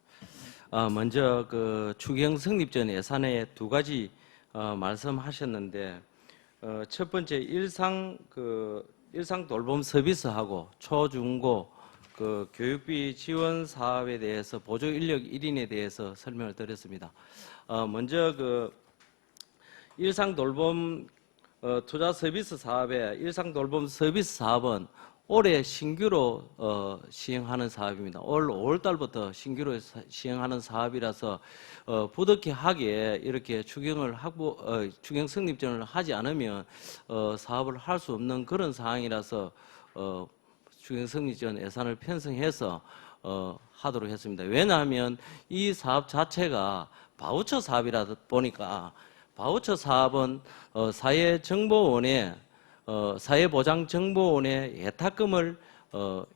먼저 그 추경 성립 전 예산에 두 가지 말씀하셨는데 첫 번째 일상 돌봄 서비스하고 초중고 그 교육비 지원 사업에 대해서 보조 인력 1인에 대해서 설명을 드렸습니다. 먼저 그 일상돌봄 투자 서비스 사업의 일상돌봄 서비스 사업은 올해 신규로 시행하는 사업입니다. 올 5월달부터 신규로 시행하는 사업이라서 부득이하게 이렇게 추경 성립전을 하지 않으면 사업을 할 수 없는 그런 상황이라서 추경 성립전 예산을 편성해서 하도록 했습니다. 왜냐하면 이 사업 자체가 바우처 사업이라 보니까 바우처 사업은 사회보장정보원의 예탁금을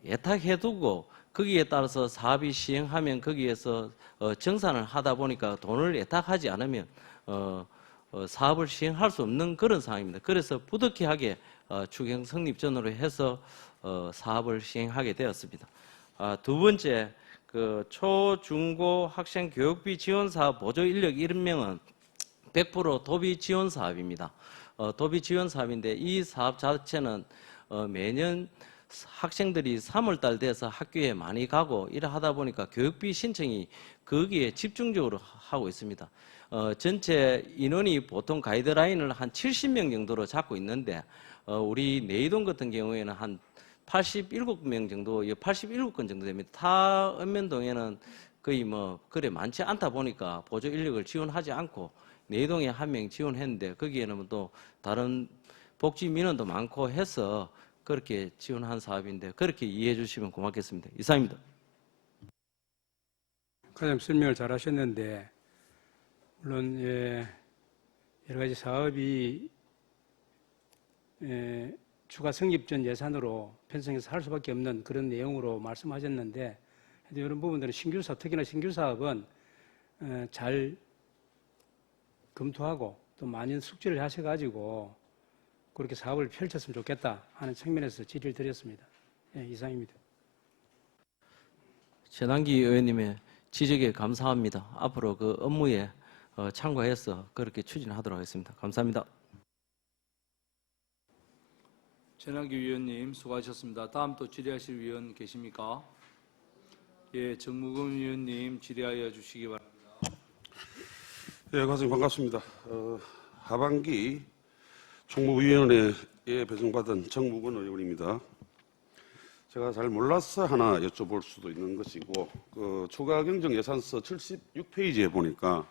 예탁해두고 거기에 따라서 사업이 시행하면 거기에서 정산을 하다 보니까 돈을 예탁하지 않으면 사업을 시행할 수 없는 그런 상황입니다. 그래서 부득이하게 추경 성립전으로 해서 사업을 시행하게 되었습니다. 두 번째, 그 초중고 학생 교육비 지원 사업 보조 인력 1명은 100% 도비 지원 사업입니다. 도비 지원 사업인데 이 사업 자체는 매년 학생들이 3월달 돼서 학교에 많이 가고 이래 하다 보니까 교육비 신청이 거기에 집중적으로 하고 있습니다. 전체 인원이 보통 가이드라인을 한 70명 정도로 잡고 있는데 우리 내이동 같은 경우에는 한 87명 정도, 87건 정도 됩니다. 타 읍면동에는 거의 그래 많지 않다 보니까 보조 인력을 지원하지 않고 내동에 한 명 지원했는데 거기에는 또 다른 복지 민원도 많고 해서 그렇게 지원한 사업인데 그렇게 이해해 주시면 고맙겠습니다. 이상입니다. 과장님 설명을 잘 하셨는데 물론 여러 가지 사업이 추가 성립전 예산으로 편성해서 할 수밖에 없는 그런 내용으로 말씀하셨는데 이런 부분들은 신규 사업, 특히나 신규 사업은 잘 검토하고 또 많은 숙지를 하셔가지고 그렇게 사업을 펼쳤으면 좋겠다 하는 측면에서 질의를 드렸습니다. 이상입니다. 전환기 의원님의 지적에 감사합니다. 앞으로 그 업무에 참고해서 그렇게 추진하도록 하겠습니다. 감사합니다. 전환기 위원님 수고하셨습니다. 다음 또 질의하실 위원 계십니까? 예, 정무근 위원님 질의하여 주시기 바랍니다. 예, 과장님 반갑습니다. 하반기 총무위원회에 배정받은 정무근 의원입니다. 제가 잘 몰라서 하나 여쭤볼 수도 있는 것이고 추가 경정 예산서 76페이지에 보니까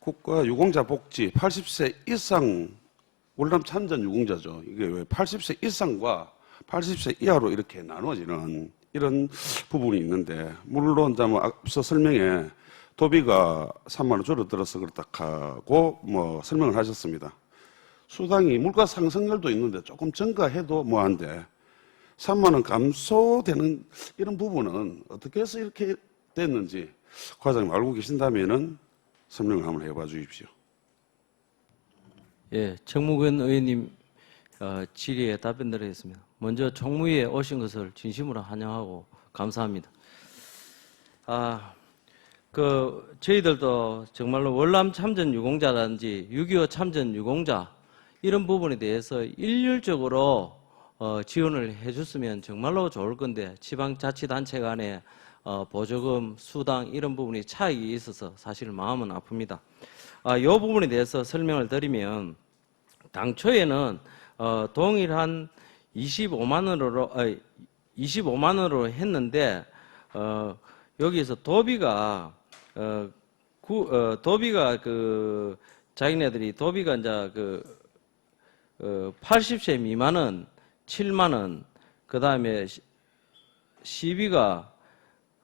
국가 유공자 복지 80세 이상 월남 참전 유공자죠. 이게 왜 80세 이상과 80세 이하로 이렇게 나눠지는 이런 부분이 있는데 물론 앞서 설명에 도비가 3만 원 줄어들어서 그렇다 하고 설명을 하셨습니다. 수당이 물가 상승률도 있는데 조금 증가해도 뭐한데 3만 원 감소되는 이런 부분은 어떻게 해서 이렇게 됐는지 과장님 알고 계신다면은 설명을 한번 해봐 주십시오. 예, 정무근 의원님 질의에 답변 드리겠습니다. 먼저 총무위에 오신 것을 진심으로 환영하고 감사합니다. 저희들도 정말로 월남 참전 유공자라든지 6.25 참전 유공자 이런 부분에 대해서 일률적으로 지원을 해줬으면 정말로 좋을 건데 지방자치단체 간에 보조금, 수당 이런 부분이 차이가 있어서 사실 마음은 아픕니다. 이 부분에 대해서 설명을 드리면 당초에는 동일한 25만 원으로 했는데 여기서 도비가 자기네들이 도비가 이제 80세 미만은 7만 원, 그 다음에 시비가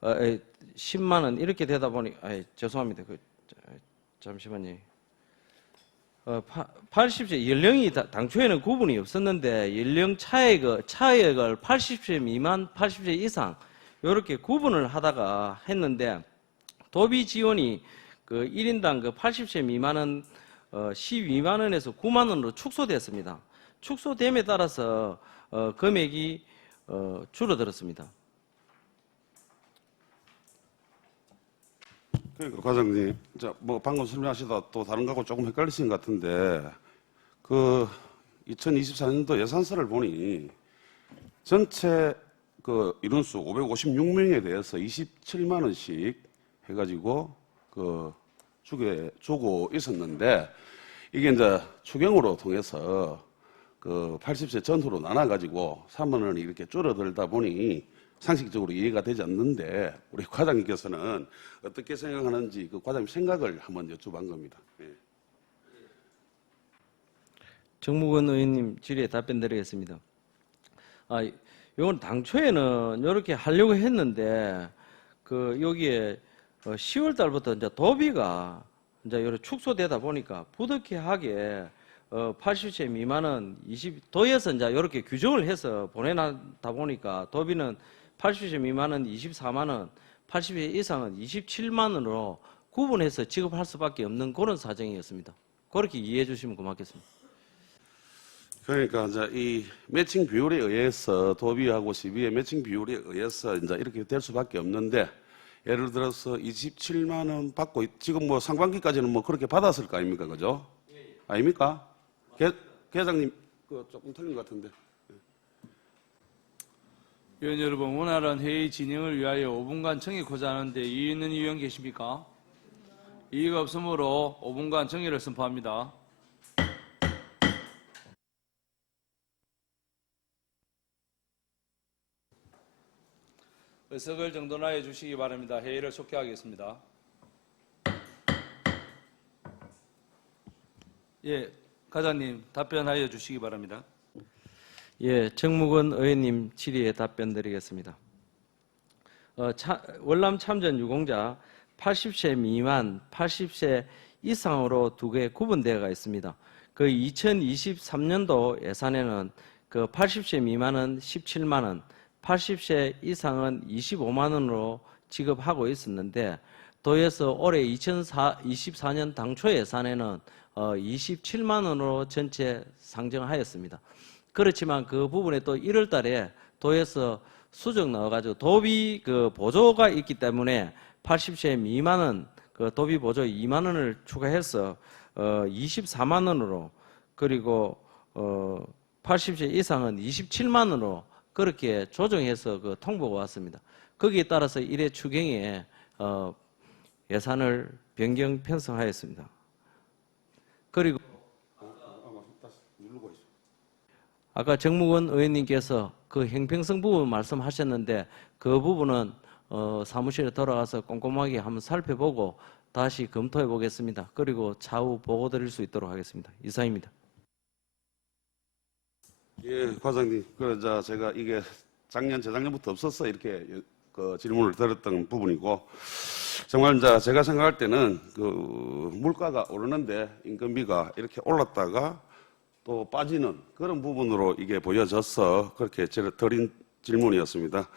10만 원 이렇게 되다 보니 죄송합니다. 잠시만요. 80세 연령이 당초에는 구분이 없었는데 연령 차액을 80세 미만, 80세 이상 이렇게 구분을 하다가 했는데 도비 지원이 1인당 80세 미만은 12만 원에서 9만 원으로 축소됐습니다. 축소됨에 따라서 금액이 줄어들었습니다. 그러니까 과장님, 방금 설명하시다 또 다른 거하고 조금 헷갈리신 것 같은데 2024년도 예산서를 보니 전체 인원수 556명에 대해서 27만 원씩 해가지고 주고 있었는데 이게 이제 추경으로 통해서 80세 전후로 나눠가지고 3만 원이 이렇게 줄어들다 보니 상식적으로 이해가 되지 않는데 우리 과장님께서는 어떻게 생각하는지 그 과장님 생각을 한번 여쭤본 겁니다. 예. 정무근 의원님 질의에 답변 드리겠습니다. 이건 당초에는 이렇게 하려고 했는데 여기에 10월 달부터 이제 도비가 이제 이렇게 축소되다 보니까 부득이하게 80세 미만은 도에서 이제 이렇게 규정을 해서 보내놨다 보니까 도비는 80세 미만은 24만 원, 80세 이상은 27만 원으로 구분해서 지급할 수밖에 없는 그런 사정이었습니다. 그렇게 이해해 주시면 고맙겠습니다. 그러니까 이제 이 매칭 비율에 의해서 도비하고 시비의 매칭 비율에 의해서 이제 이렇게 될 수밖에 없는데 예를 들어서 27만 원 받고 지금 뭐 상반기까지는 뭐 그렇게 받았을 거 아닙니까, 그죠? 아닙니까? 계장님 조금 틀린 것 같은데. 위원 여러분, 원활한 회의 진행을 위하여 5분간 정의코자 하는데 이의 있는 의원 계십니까? 이의가 없으므로 5분간 정의를 선포합니다. 의석을 정돈하여 주시기 바랍니다. 회의를 속개하겠습니다. 예, 과장님 답변하여 주시기 바랍니다. 예, 정무근 의원님 질의에 답변 드리겠습니다. 월남 참전 유공자 80세 미만, 80세 이상으로 두 개 구분되어 있습니다. 그 2023년도 예산에는 그 80세 미만은 17만 원, 80세 이상은 25만 원으로 지급하고 있었는데 도에서 올해 2024년 당초 예산에는 27만 원으로 전체 상정하였습니다. 그렇지만 그 부분에 또 1월 달에 도에서 수정 나와가지고 도비 보조가 있기 때문에 80세 미만은 도비 보조 2만 원을 추가해서 24만 원으로 그리고 80세 이상은 27만 원으로 그렇게 조정해서 통보가 왔습니다. 거기에 따라서 1회 추경에 예산을 변경 편성하였습니다. 그리고 아까 정무근 의원님께서 그 형평성 부분 말씀하셨는데 그 부분은 사무실에 돌아가서 꼼꼼하게 한번 살펴보고 다시 검토해 보겠습니다. 그리고 차후 보고 드릴 수 있도록 하겠습니다. 이상입니다. 예, 과장님. 제가 이게 재작년부터 없었어 이렇게 질문을 드렸던 부분이고 정말 이제 제가 생각할 때는 물가가 오르는데 인건비가 이렇게 올랐다가 또 빠지는 그런 부분으로 이게 보여져서 그렇게 드린 질문이었습니다.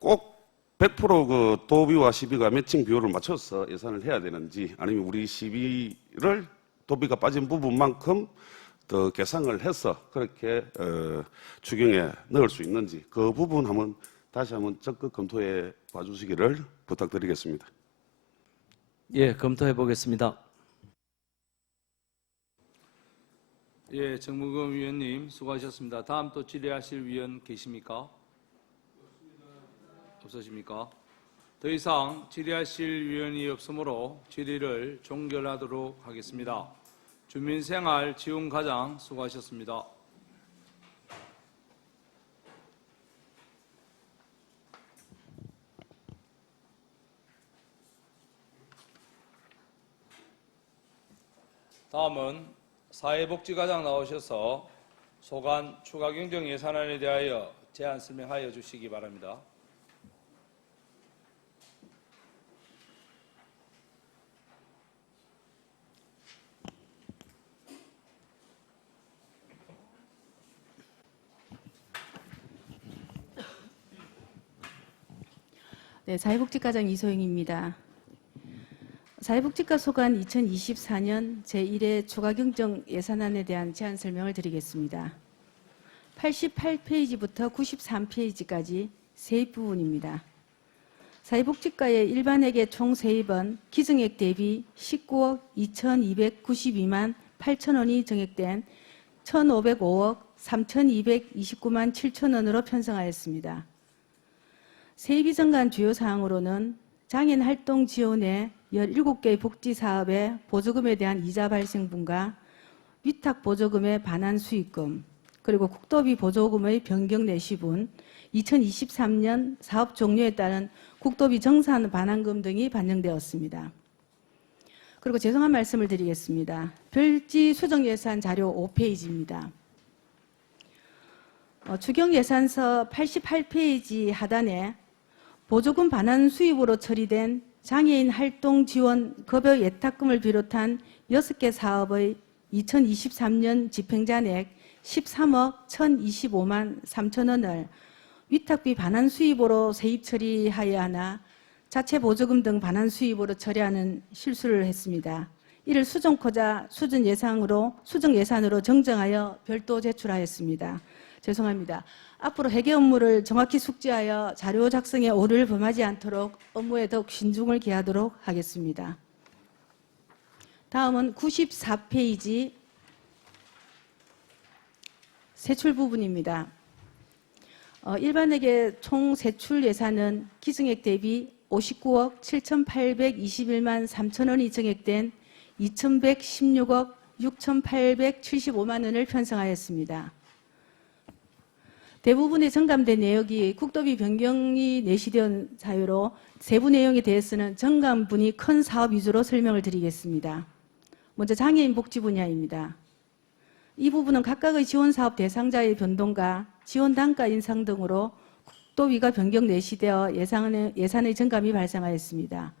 꼭 100% 도비와 시비가 매칭 비율을 맞춰서 예산을 해야 되는지 아니면 우리 시비를 도비가 빠진 부분만큼 더 계산을 해서 그렇게 추경에 넣을 수 있는지 그 부분 다시 한번 적극 검토해 봐주시기를 부탁드리겠습니다. 예, 검토해 보겠습니다. 예, 정무근 위원님 수고하셨습니다. 다음 또 질의하실 위원 계십니까? 없으십니까? 더 이상 질의하실 위원이 없으므로 질의를 종결하도록 하겠습니다. 주민생활지원과장 수고하셨습니다. 다음은 사회복지과장 나오셔서 소관 추가 경정 예산안에 대하여 제안 설명하여 주시기 바랍니다. 네, 사회복지과장 이소영입니다. 사회복지과 소관 2024년 제1회 추가경정 예산안에 대한 제안 설명을 드리겠습니다. 88페이지부터 93페이지까지 세입 부분입니다. 사회복지과의 일반회계 총 세입은 기증액 대비 19억 2,292만 8천 원이 정액된 1,505억 3,229만 7천 원으로 편성하였습니다. 세입이 증가한 주요 사항으로는 장애인 활동 지원에 17개의 복지사업의 보조금에 대한 이자 발생분과 위탁 보조금의 반환 수익금, 그리고 국도비 보조금의 변경 내시분, 2023년 사업 종료에 따른 국도비 정산 반환금 등이 반영되었습니다. 그리고 죄송한 말씀을 드리겠습니다. 별지 수정 예산 자료 5페이지입니다. 추경 예산서 88페이지 하단에 보조금 반환 수입으로 처리된 장애인 활동 지원 급여 예탁금을 비롯한 6개 사업의 2023년 집행잔액 13억 1,025만 3천 원을 위탁비 반환 수입으로 세입 처리하여야 하나 자체 보조금 등 반환 수입으로 처리하는 실수를 했습니다. 이를 수정코자 수정 예산으로 정정하여 별도 제출하였습니다. 죄송합니다. 앞으로 회계 업무를 정확히 숙지하여 자료 작성에 오류를 범하지 않도록 업무에 더욱 신중을 기하도록 하겠습니다. 다음은 94페이지 세출 부분입니다. 일반회계 총 세출 예산은 기증액 대비 59억 7,821만 3천 원이 증액된 2,116억 6,875만 원을 편성하였습니다. 대부분의 정감된 내역이 국도비 변경이 내시된 사유로 세부 내용에 대해서는 정감분이 큰 사업 위주로 설명을 드리겠습니다. 먼저 장애인 복지 분야입니다. 이 부분은 각각의 지원사업 대상자의 변동과 지원 단가 인상 등으로 국도비가 변경 내시되어 예산의 증감이 발생하였습니다.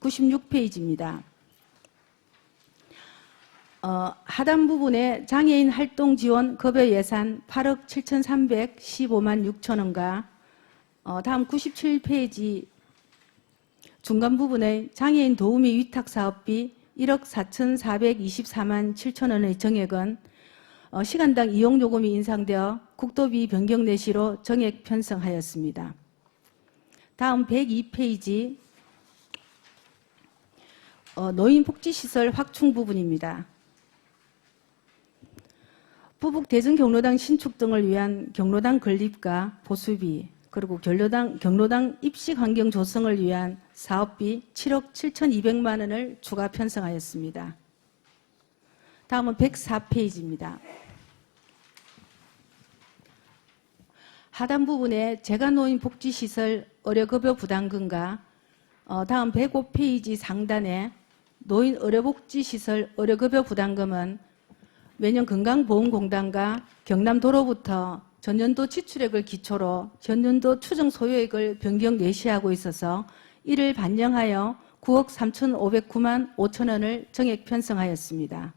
96페이지입니다. 하단 부분에 장애인 활동 지원 급여 예산 8억 7,315만 6천 원과 다음 97페이지 중간 부분에 장애인 도우미 위탁 사업비 1억 4,424만 7천 원의 정액은 시간당 이용 요금이 인상되어 국도비 변경 내시로 정액 편성하였습니다. 다음 102페이지 노인복지시설 확충 부분입니다. 부북 대전 경로당 신축 등을 위한 경로당 건립과 보수비, 그리고 경로당 입식 환경 조성을 위한 사업비 7억 7,200만 원을 추가 편성하였습니다. 다음은 104페이지입니다. 하단 부분에 재가노인 복지시설 의료급여 부담금과 다음 105페이지 상단에 노인 의료복지시설 의료급여 부담금은 매년 건강보험공단과 경남도로부터 전년도 지출액을 기초로 전년도 추정 소요액을 변경 내시하고 있어서 이를 반영하여 9억 3,509만 5천 원을 정액 편성하였습니다.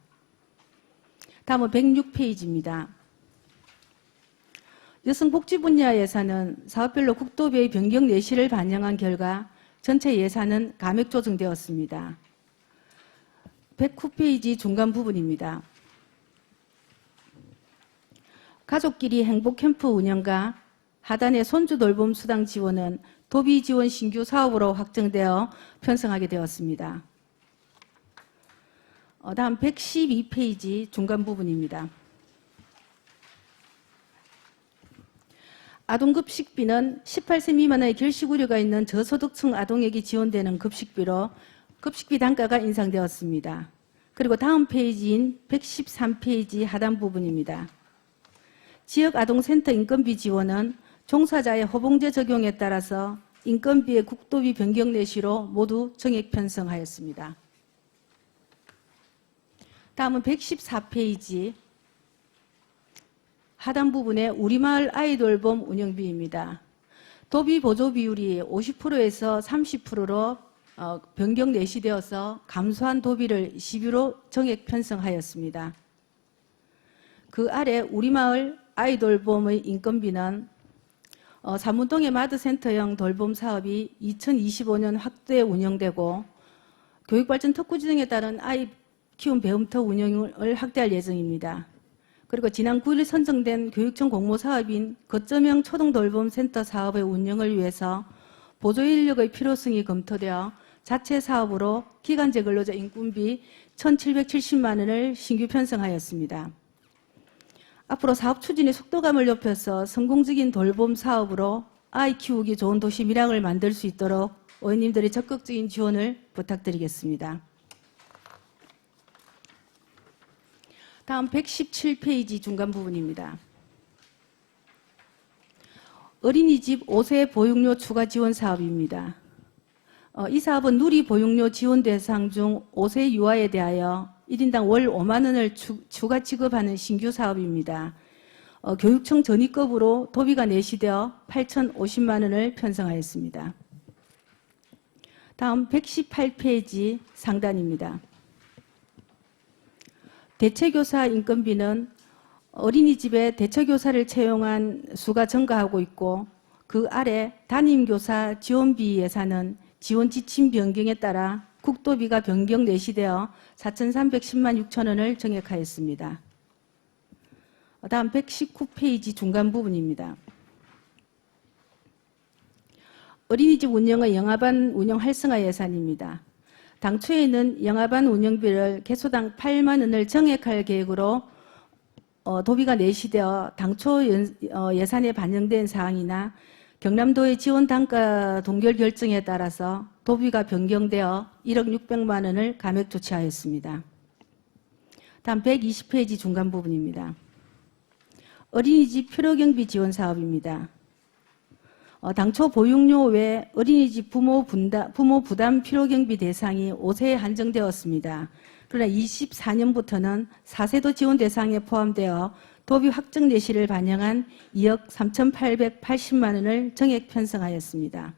다음은 106페이지입니다. 여성복지 분야 예산은 사업별로 국도비의 변경 내시를 반영한 결과 전체 예산은 감액 조정되었습니다. 109페이지 중간 부분입니다. 가족끼리 행복캠프 운영과 하단의 손주 돌봄 수당 지원은 도비 지원 신규 사업으로 확정되어 편성하게 되었습니다. 다음 112페이지 중간 부분입니다. 아동급식비는 18세 미만의 결식 우려가 있는 저소득층 아동에게 지원되는 급식비로 급식비 단가가 인상되었습니다. 그리고 다음 페이지인 113페이지 하단 부분입니다. 지역아동센터 인건비 지원은 종사자의 호봉제 적용에 따라서 인건비의 국도비 변경 내시로 모두 정액 편성하였습니다. 다음은 114페이지 하단 부분에 우리마을 아이돌봄 운영비입니다. 도비 보조 비율이 50%에서 30%로 변경 내시되어서 감소한 도비를 12로 정액 편성하였습니다. 그 아래 우리마을 아이돌봄의 인건비는 사문동의 마드센터형 돌봄 사업이 2025년 확대 운영되고 교육발전 특구지 등에 따른 아이 키움 배움터 운영을 확대할 예정입니다. 그리고 지난 9일 선정된 교육청 공모 사업인 거점형 초등돌봄센터 사업의 운영을 위해서 보조 인력의 필요성이 검토되어 자체 사업으로 기간제 근로자 인건비 1,770만 원을 신규 편성하였습니다. 앞으로 사업 추진의 속도감을 높여서 성공적인 돌봄 사업으로 아이 키우기 좋은 도시 밀양을 만들 수 있도록 의원님들의 적극적인 지원을 부탁드리겠습니다. 다음 117페이지 중간 부분입니다. 어린이집 5세 보육료 추가 지원 사업입니다. 이 사업은 누리 보육료 지원 대상 중 5세 유아에 대하여 1인당 월 5만 원을 추가 지급하는 신규 사업입니다. 교육청 전입급으로 도비가 내시되어 8,050만 원을 편성하였습니다. 다음 118페이지 상단입니다. 대체교사 인건비는 어린이집에 대체교사를 채용한 수가 증가하고 있고 그 아래 담임교사 지원비 예산은 지원 지침 변경에 따라 국도비가 변경 내시되어 4,310만 6천 원을 정액하였습니다. 다음 119페이지 중간 부분입니다. 어린이집 운영의 영아반 운영 활성화 예산입니다. 당초에는 영아반 운영비를 개소당 8만 원을 정액할 계획으로 도비가 내시되어 당초 예산에 반영된 사항이나 경남도의 지원 단가 동결 결정에 따라서 도비가 변경되어 1억 600만 원을 감액 조치하였습니다. 다음 120페이지 중간 부분입니다. 어린이집 필요경비 지원 사업입니다. 당초 보육료 외 어린이집 부모 부담 필요경비 대상이 5세에 한정되었습니다. 그러나 24년부터는 4세도 지원 대상에 포함되어 도비 확정 내시를 반영한 2억 3,880만 원을 정액 편성하였습니다.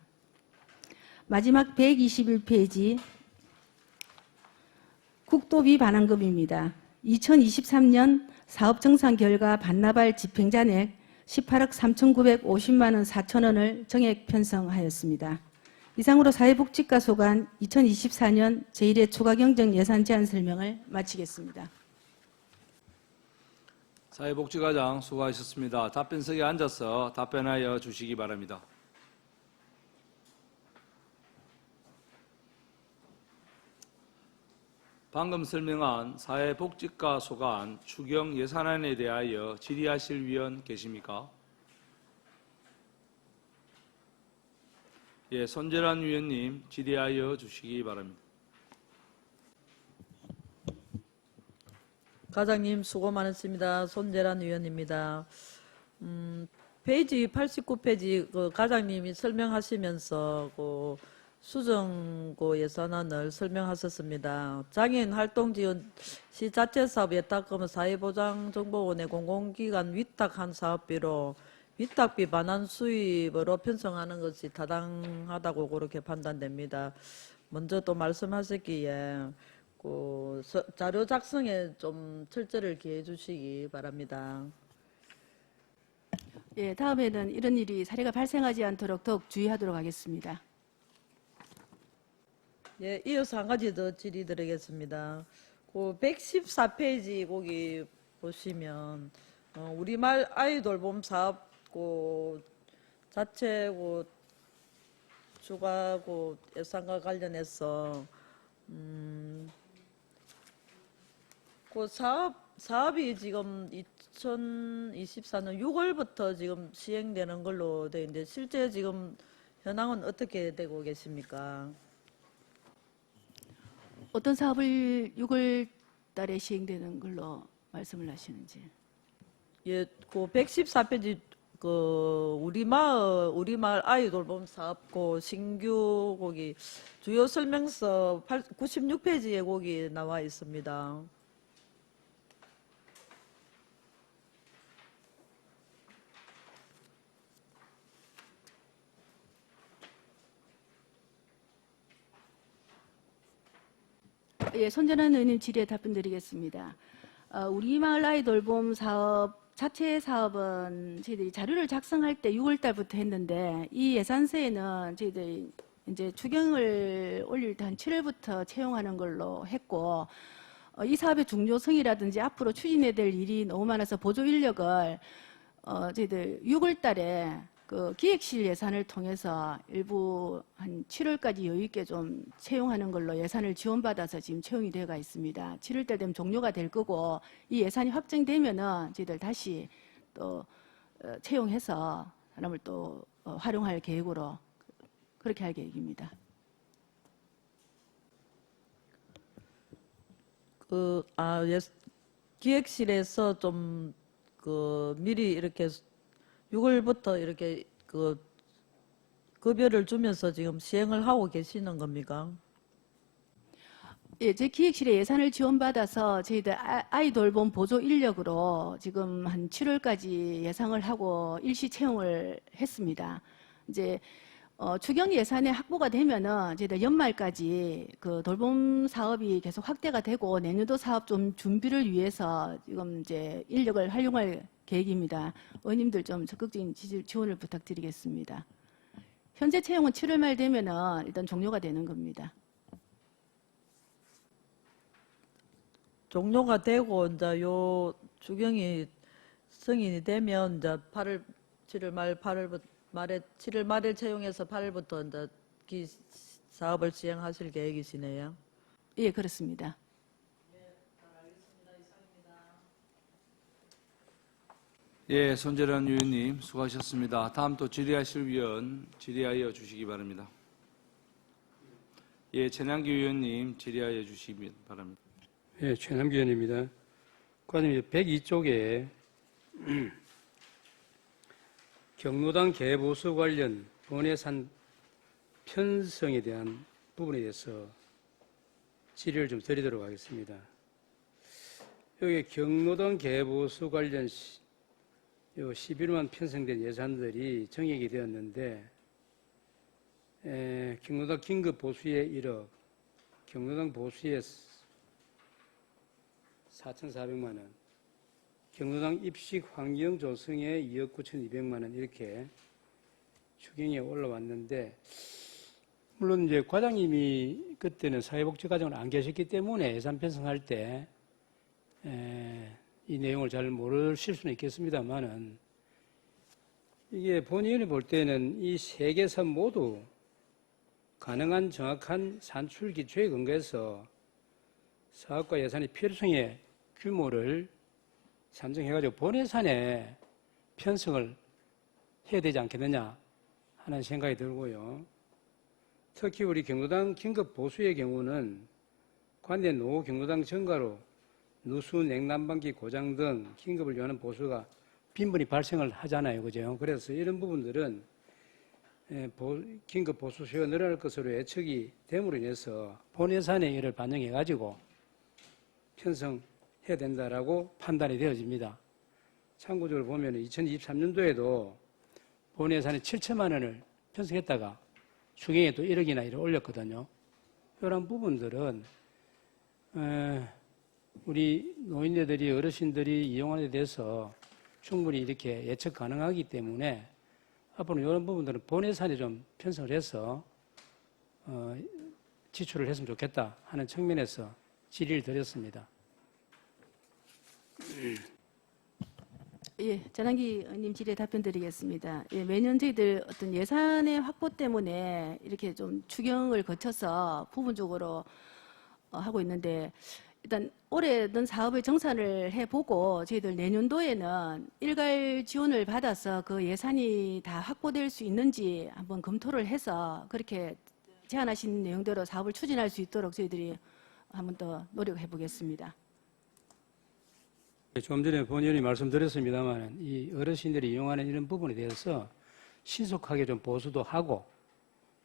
마지막 121페이지 국도비 반환금입니다. 2023년 사업 정상 결과 반나발 집행잔액 18억 3,950만 원 4천 원을 정액 편성하였습니다. 이상으로 사회복지과 소관 2024년 제1회 추가경정 예산 제안 설명을 마치겠습니다. 사회복지과장 수고하셨습니다. 답변석에 앉아서 답변하여 주시기 바랍니다. 방금 설명한 사회복지과 소관 추경 예산안에 대하여 질의하실 위원 계십니까? 예, 손재란 위원님 질의하여 주시기 바랍니다. 과장님 수고 많으십니다. 손재란 의원입니다. 페이지 89페이지 그 과장님이 설명하시면서 그 수정고 예산안을 설명하셨습니다. 장애인 활동 지원 시 자체 사업 예탁금은 사회보장정보원의 공공기관 위탁한 사업비로 위탁비 반환 수입으로 편성하는 것이 타당하다고 그렇게 판단됩니다. 먼저 또 말씀하셨기에 그 자료 작성에 좀 철저를 기해 주시기 바랍니다. 예, 다음에는 이런 일이 사례가 발생하지 않도록 더욱 주의하도록 하겠습니다. 예, 이어서 한 가지 더 질의드리겠습니다. 그 114페이지 거기 보시면 우리말 아이돌봄 사업 그 자체 그 추가 그 예산과 관련해서 그 사업이 지금 2024년 6월부터 지금 시행되는 걸로 돼 있는데 실제 지금 현황은 어떻게 되고 계십니까? 어떤 사업을 6월 달에 시행되는 걸로 말씀을 하시는지. 예, 그 114페이지 그 우리마을 아이돌봄 사업 그 신규 거기 주요 설명서 96페이지에 거기 나와 있습니다. 예, 손재란 의원님 질의에 답변드리겠습니다. 우리마을 아이돌봄 사업 자체 사업은 저희들이 자료를 작성할 때 6월 달부터 했는데 이 예산서에는 저희들이 이제 추경을 올릴 때 한 7월부터 채용하는 걸로 했고 이 사업의 중요성이라든지 앞으로 추진해야 될 일이 너무 많아서 보조 인력을 저희들 6월 달에 그 기획실 예산을 통해서 일부 한 7월까지 여유 있게 좀 채용하는 걸로 예산을 지원받아서 지금 채용이 되어가 있습니다. 7월달 되면 종료가 될 거고 이 예산이 확정되면은 저희들 다시 또 채용해서 사람을 또 활용할 계획으로 그렇게 할 계획입니다. 기획실에서 좀 미리 이렇게 6월부터 이렇게 급여를 주면서 지금 시행을 하고 계시는 겁니까? 예, 제 기획실에 예산을 지원받아서 저희들 아이 돌봄 보조 인력으로 지금 한 7월까지 예상을 하고 일시 채용을 했습니다. 이제 추경 예산에 확보가 되면은 저희들 연말까지 그 돌봄 사업이 계속 확대가 되고 내년도 사업 좀 준비를 위해서 지금 이제 인력을 활용할 계획입니다. 의원님들 좀 적극적인 지원을 부탁드리겠습니다. 현재 채용은 7월 말 되면은 일단 종료가 되는 겁니다. 종료가 되고 이제 요 추경이 승인이 되면 이제 7월 말에 채용해서 8월부터 이제 기 사업을 시행하실 계획이시네요. 예, 그렇습니다. 예, 손재련 위원님 수고하셨습니다. 다음 또 질의하실 위원 질의하여 주시기 바랍니다. 예, 최남기 위원님 질의하여 주시기 바랍니다. 예, 최남기 의원입니다. 과장님 102쪽에 경로당 개보수 관련 본예산 편성에 대한 부분에 대해서 질의를 좀 드리도록 하겠습니다. 여기 경로당 개보수 관련 11만 편성된 예산들이 정액이 되었는데 경로당 긴급 보수에 1억, 경로당 보수에 4,400만 원, 경로당 입식 환경 조성에 2억 9,200만 원 이렇게 추경에 올라왔는데 물론 이제 과장님이 그때는 사회복지과정을 안 계셨기 때문에 예산 편성할 때 이 내용을 잘 모르실 수는 있겠습니다만은 이게 본의원이 볼 때는 이 세 개선 모두 가능한 정확한 산출 기초에 근거해서 사업과 예산의 필요성의 규모를 산정해가지고 본예산에 편성을 해야 되지 않겠느냐 하는 생각이 들고요. 특히 우리 경로당 긴급 보수의 경우는 관내 노후 경로당 증가로 누수, 냉난방기 고장 등 긴급을 요하는 보수가 빈번히 발생을 하잖아요. 그죠? 그래서 이런 부분들은 긴급 보수 수요가 늘어날 것으로 예측이 됨으로 인해서 본예산에 이를 반영해가지고 편성해야 된다라고 판단이 되어집니다. 참고적으로 보면 2023년도에도 본예산에 7천만 원을 편성했다가 추경에 또 1억이나 이를 올렸거든요. 이런 부분들은 우리 노인네들이 어르신들이 이용하는 데 대해서 충분히 이렇게 예측 가능하기 때문에 앞으로 이런 부분들은 본예산에 좀 편성을 해서 지출을 했으면 좋겠다 하는 측면에서 질의를 드렸습니다. 예, 전환기 의원님 질의에 답변 드리겠습니다. 예, 매년 저희들 어떤 예산의 확보 때문에 이렇게 좀 추경을 거쳐서 부분적으로 하고 있는데 일단 올해는 사업을 정산을 해보고 저희들 내년도에는 일괄 지원을 받아서 그 예산이 다 확보될 수 있는지 한번 검토를 해서 그렇게 제안하신 내용대로 사업을 추진할 수 있도록 저희들이 한번 더 노력해 보겠습니다. 좀 전에 본 의원이 말씀드렸습니다만 이 어르신들이 이용하는 이런 부분에 대해서 신속하게 좀 보수도 하고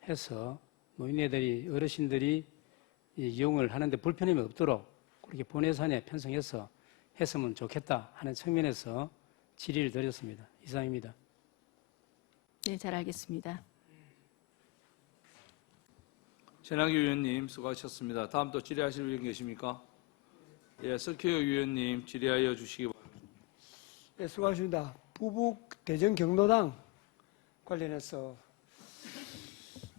해서 노인네들이 어르신들이 이용을 하는데 불편함이 없도록 그렇게 본예산에 편성해서 했으면 좋겠다 하는 측면에서 질의를 드렸습니다. 이상입니다. 네, 잘 알겠습니다. 최남기 위원님 수고하셨습니다. 다음 또 질의하실 위원 계십니까? 예, 석혜우 위원님 질의하여 주시기 바랍니다. 네, 수고하셨습니다. 부북 대전 경로당 관련해서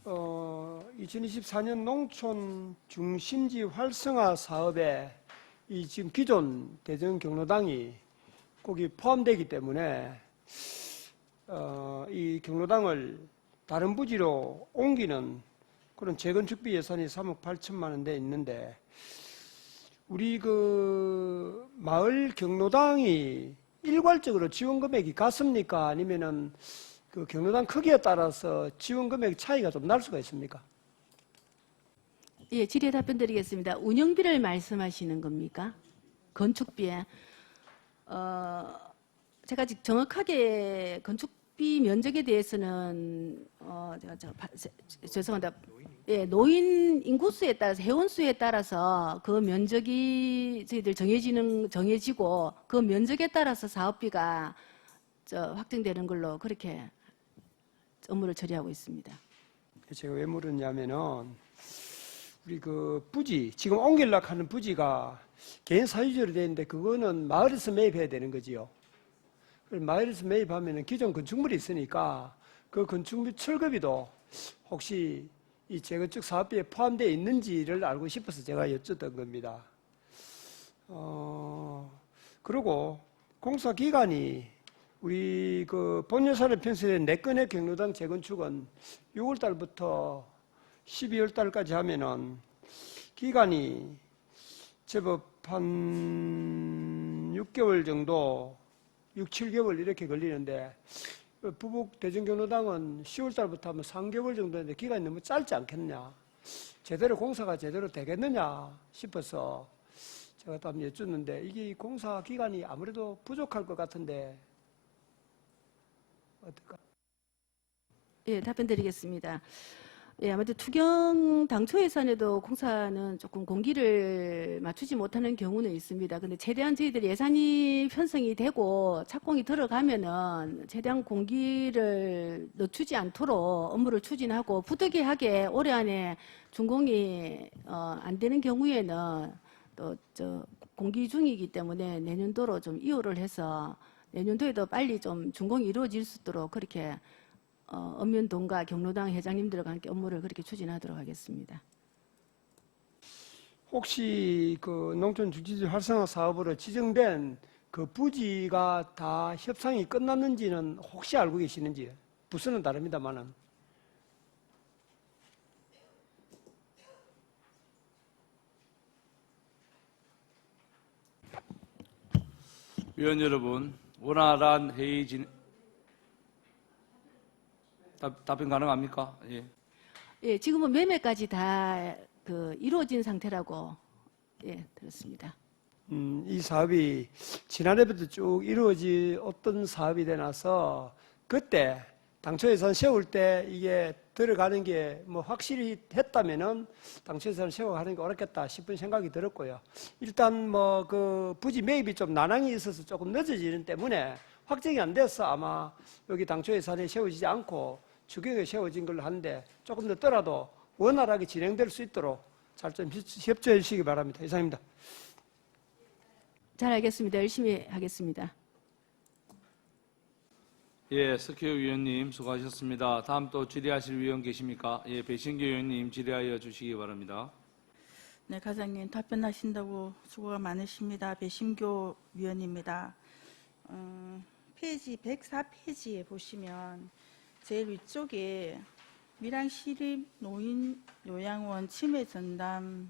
2024년 농촌 중심지 활성화 사업에 이 지금 기존 대전 경로당이 거기 포함되기 때문에 이 경로당을 다른 부지로 옮기는 그런 재건축비 예산이 3억 8천만 원대 있는데 우리 그 마을 경로당이 일괄적으로 지원 금액이 같습니까? 아니면은 그 경로당 크기에 따라서 지원 금액 차이가 좀 날 수가 있습니까? 예, 질의 답변 드리겠습니다. 운영비를 말씀하시는 겁니까? 건축비에. 제가 아직 정확하게 건축비 면적에 대해서는 죄송합니다. 예, 노인 인구수에 따라서 회원수에 따라서 그 면적이 저희들 정해지고 그 면적에 따라서 사업비가 확정되는 걸로 그렇게 업무를 처리하고 있습니다. 제가 왜 물었냐면은 우리 그 부지 지금 옮기려고 하는 부지가 개인 사유지로 되어 있는데 그거는 마을에서 매입해야 되는 거지요. 마을에서 매입하면은 기존 건축물이 있으니까 그 건축물 철거비도 혹시 이 재건축 사업비에 포함되어 있는지를 알고 싶어서 제가 여쭙던 겁니다. 그리고 공사 기간이 우리 그 본예산에 편성된 4건의 경로당 재건축은 6월 달부터 12월 달까지 하면은 기간이 제법 한 6개월 정도, 6, 7개월 이렇게 걸리는데 부북 대전경로당은 10월 달부터 하면 3개월 정도인데 기간이 너무 짧지 않겠냐? 제대로 공사가 제대로 되겠느냐 싶어서 제가 또 한번 여쭙는데 이게 공사 기간이 아무래도 부족할 것 같은데 어떨까? 예, 답변 드리겠습니다. 예, 아무래도 투경 당초 예산에도 공사는 조금 공기를 맞추지 못하는 경우는 있습니다. 근데 최대한 저희들이 예산이 편성이 되고 착공이 들어가면은 최대한 공기를 늦추지 않도록 업무를 추진하고 부득이하게 올해 안에 준공이 안 되는 경우에는 또 공기 중이기 때문에 내년도로 좀 이호를 해서 내년도에도 빨리 좀 준공이 이루어질 수 있도록 그렇게 엄면동과 경로당 회장님들과 함께 업무를 그렇게 추진하도록 하겠습니다. 혹시 그 농촌 주지질 활성화 사업으로 지정된 그 부지가 다 협상이 끝났는지는 혹시 알고 계시는지? 부서는 다릅니다만은. 위원 여러분, 원활한 회의 답변 가능합니까? 예. 예, 지금은 매매까지 다 이루어진 상태라고 들었습니다. 이 사업이 지난해부터 쭉 이루어지 어떤 사업이 되나서 그때 당초 예산 세울 때 이게 들어가는 게 뭐 확실히 했다면은 당초 예산 세워가는 게 어렵겠다 싶은 생각이 들었고요. 일단 뭐 그 부지 매입이 좀 난항이 있어서 조금 늦어지는 때문에 확정이 안 돼서 아마 여기 당초 예산에 세워지지 않고 추경에 세워진 걸로 하는데 조금 늦더라도 원활하게 진행될 수 있도록 잘 좀 협조해 주시기 바랍니다. 이상입니다. 잘 알겠습니다. 열심히 하겠습니다. 예, 석혜우 위원님 수고하셨습니다. 다음 또 질의하실 위원 계십니까? 예, 배신규 위원님 질의하여 주시기 바랍니다. 네, 과장님 답변하신다고 수고가 많으십니다. 배심교 위원입니다. 페이지 104페이지에 보시면 제일 위쪽에 밀양시립 노인 요양원 치매 전담실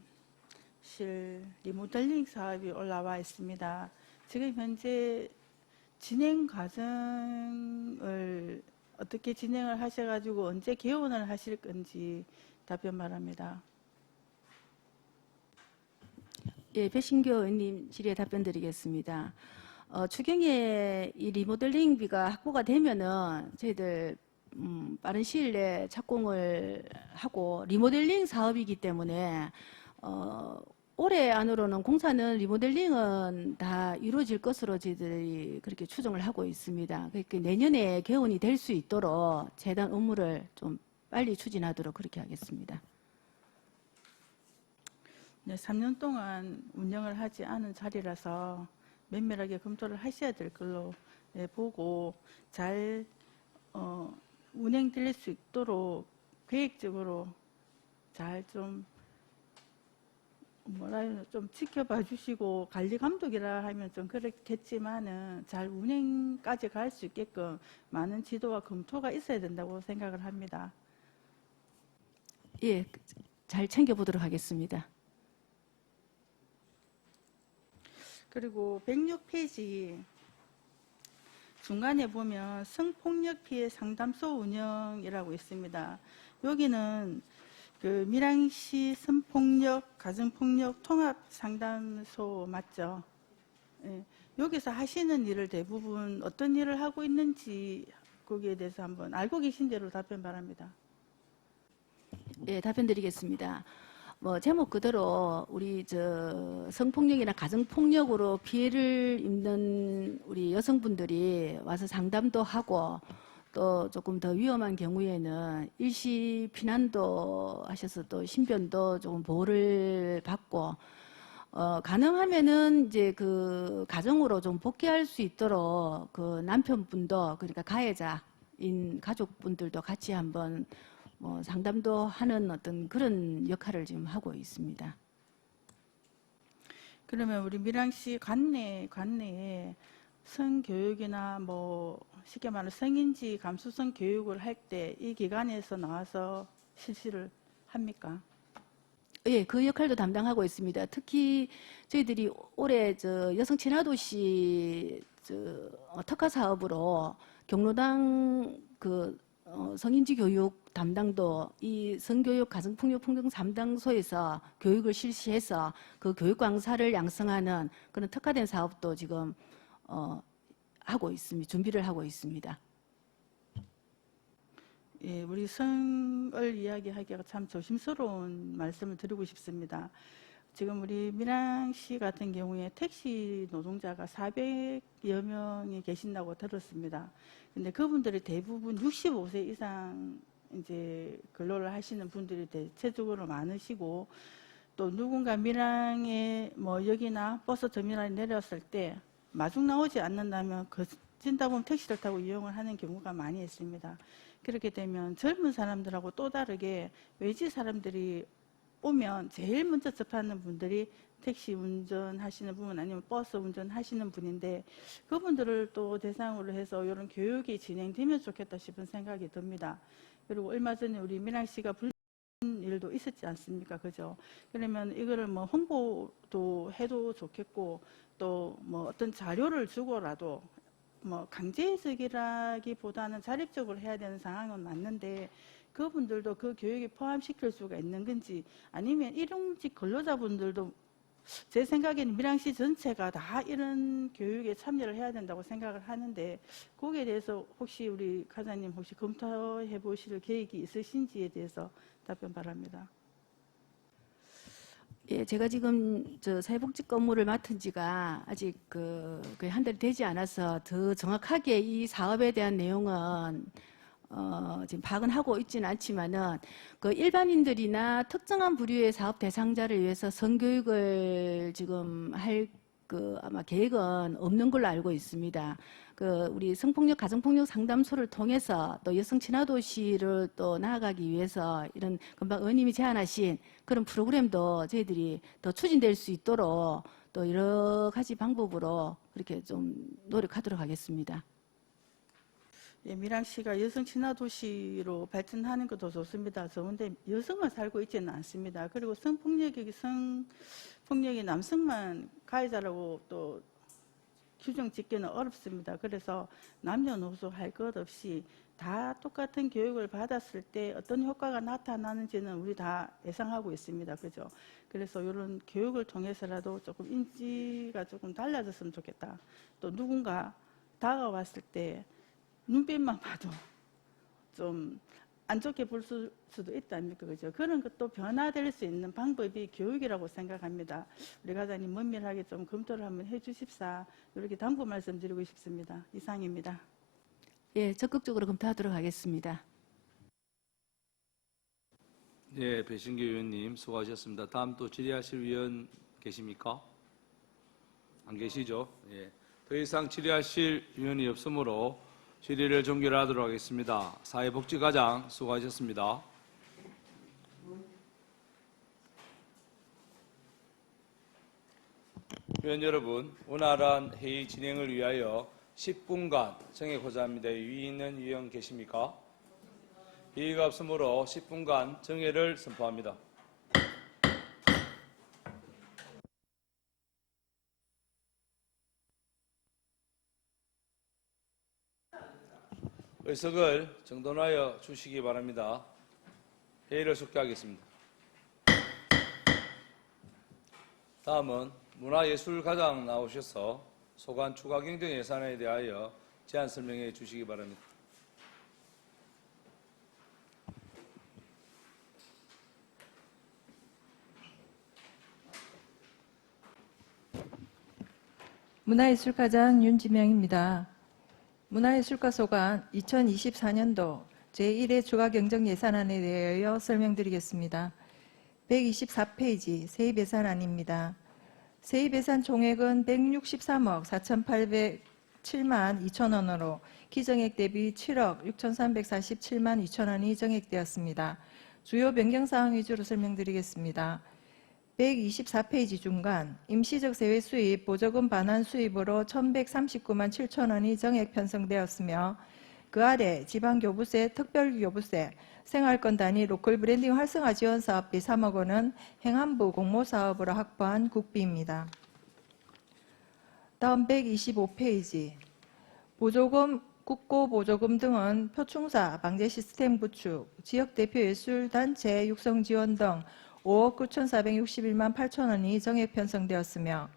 리모델링 사업이 올라와 있습니다. 지금 현재 진행 과정을 어떻게 진행을 하셔가지고 언제 개원을 하실 건지 답변 바랍니다. 예, 배신교 의원님 질의에 답변 드리겠습니다. 추경에 이 리모델링비가 확보가 되면은 저희들 빠른 시일 내에 착공을 하고 리모델링 사업이기 때문에 올해 안으로는 공사는 리모델링은 다 이루어질 것으로 저희들이 그렇게 추정을 하고 있습니다. 그러니까 내년에 개원이 될 수 있도록 재단 업무를 좀 빨리 추진하도록 그렇게 하겠습니다. 네, 3년 동안 운영을 하지 않은 자리라서 면밀하게 검토를 하셔야 될 걸로 보고 잘 운행될 수 있도록 계획적으로 잘 좀 좀 지켜봐 주시고 관리 감독이라 하면 좀 그렇겠지만은 잘 운행까지 갈 수 있게끔 많은 지도와 검토가 있어야 된다고 생각을 합니다. 예, 잘 챙겨보도록 하겠습니다. 그리고 106페이지 중간에 보면 성폭력 피해 상담소 운영이라고 있습니다. 여기는 그 밀양시 성폭력, 가정폭력 통합 상담소 맞죠? 예. 여기서 하시는 일을 대부분 어떤 일을 하고 있는지 거기에 대해서 한번 알고 계신 대로 답변 바랍니다. 예, 답변 드리겠습니다. 뭐 제목 그대로 우리 성폭력이나 가정폭력으로 피해를 입는 우리 여성분들이 와서 상담도 하고 또 조금 더 위험한 경우에는 일시 피난도 하셔서 또 신변도 조금 보호를 받고 가능하면은 이제 그 가정으로 좀 복귀할 수 있도록 그 남편분도 그러니까 가해자인 가족분들도 같이 한번 뭐 상담도 하는 어떤 그런 역할을 지금 하고 있습니다. 그러면 우리 밀양시 관내에 성교육이나 뭐 쉽게 말하면 성인지 감수성 교육을 할 때 이 기관에서 나와서 실시를 합니까? 예, 그 역할도 담당하고 있습니다. 특히 저희들이 올해 여성 친화도시 특화 사업으로 경로당 성인지 교육 담당도 이 성교육 가정폭력 폭력 담당소에서 교육을 실시해서 그 교육 강사를 양성하는 그런 특화된 사업도 지금 하고 있습니다. 준비를 하고 있습니다. 예, 우리 성을 이야기하기가 참 조심스러운 말씀을 드리고 싶습니다. 지금 우리 밀양시 같은 경우에 택시 노동자가 400여 명이 계신다고 들었습니다. 근데 그분들이 대부분 65세 이상 이제 근로를 하시는 분들이 대체적으로 많으시고 또 누군가 밀양에 뭐 여기나 버스 터미널에 내렸을 때 마중 나오지 않는다면 거진다 보면 택시를 타고 이용을 하는 경우가 많이 있습니다. 그렇게 되면 젊은 사람들하고 또 다르게 외지 사람들이 오면 제일 먼저 접하는 분들이 택시 운전하시는 분 아니면 버스 운전하시는 분인데 그분들을 또 대상으로 해서 이런 교육이 진행되면 좋겠다 싶은 생각이 듭니다. 그리고 얼마 전에 우리 밀양시가 불 일도 있었지 않습니까? 그죠? 그러면 이거를 뭐 홍보도 해도 좋겠고 또 뭐 어떤 자료를 주고라도 뭐 강제적이라기보다는 자립적으로 해야 되는 상황은 맞는데 그분들도 그 교육에 포함시킬 수가 있는 건지 아니면 일용직 근로자분들도 제 생각에는 밀양시 전체가 다 이런 교육에 참여를 해야 된다고 생각을 하는데 거기에 대해서 혹시 우리 과장님 혹시 검토해 보실 계획이 있으신지에 대해서 답변 바랍니다. 예, 제가 지금 사회복지 건물을 맡은 지가 아직 거의 한 달이 되지 않아서 더 정확하게 이 사업에 대한 내용은 지금 파악은 하고 있지는 않지만은 그 일반인들이나 특정한 부류의 사업 대상자를 위해서 성교육을 지금 할 아마 계획은 없는 걸로 알고 있습니다. 우리 성폭력 가정폭력 상담소를 통해서 또 여성 친화도시를 또 나아가기 위해서 이런 금방 의원님이 제안하신 그런 프로그램도 저희들이 더 추진될 수 있도록 또 여러 가지 방법으로 그렇게 좀 노력하도록 하겠습니다. 예, 밀양시가 여성 친화도시로 발전하는 것도 좋습니다. 좋은데 여성은 살고 있지는 않습니다. 그리고 성폭력이 남성만 가해자라고 또 규정 짓기는 어렵습니다. 그래서 남녀노소 할 것 없이 다 똑같은 교육을 받았을 때 어떤 효과가 나타나는지는 우리 다 예상하고 있습니다. 그죠? 그래서 이런 교육을 통해서라도 조금 인지가 조금 달라졌으면 좋겠다. 또 누군가 다가왔을 때 눈빛만 봐도 좀 안 좋게 볼 수도 있다 아닙니까? 그죠? 그런 것도 변화될 수 있는 방법이 교육이라고 생각합니다. 우리 과장님 면밀하게 좀 검토를 한번 해주십사 이렇게 당부 말씀드리고 싶습니다. 이상입니다. 예, 적극적으로 검토하도록 하겠습니다. 예, 배신규 의원님 수고하셨습니다. 다음 또 질의하실 위원 계십니까? 안 계시죠? 예. 더 이상 질의하실 위원이 없으므로 질의를 종결하도록 하겠습니다. 사회복지과장 수고하셨습니다. 위원 여러분, 원활한 회의 진행을 위하여 10분간 정해고자 합니다. 위에 있는 위원 계십니까? 회의가 없으므로 10분간 정회를 선포합니다. 의석을 정돈하여 주시기 바랍니다. 회의를 속기하겠습니다. 다음은 문화예술과장 나오셔서 소관 추가 경정 예산에 대하여 제안 설명해 주시기 바랍니다. 문화예술과장 윤지명입니다. 문화예술과 소관 2024년도 제1회 추가 경정 예산안에 대하여 설명드리겠습니다. 124페이지 세입 예산안입니다. 세입 예산 총액은 163억 4,807만 2천 원으로 기정액 대비 7억 6,347만 2천 원이 정액되었습니다. 주요 변경사항 위주로 설명드리겠습니다. 124페이지 중간 임시적 세외 수입 보조금 반환 수입으로 1,139만 7천 원이 정액 편성되었으며 그 아래 지방교부세, 특별교부세, 생활권 단위 로컬 브랜딩 활성화 지원 사업비 3억 원은 행안부 공모사업으로 확보한 국비입니다. 다음 125페이지 보조금, 국고보조금 등은 표충사, 방제 시스템 구축, 지역대표 예술단체 육성 지원 등 5억 9,461만 8천 원이 정액 편성되었으며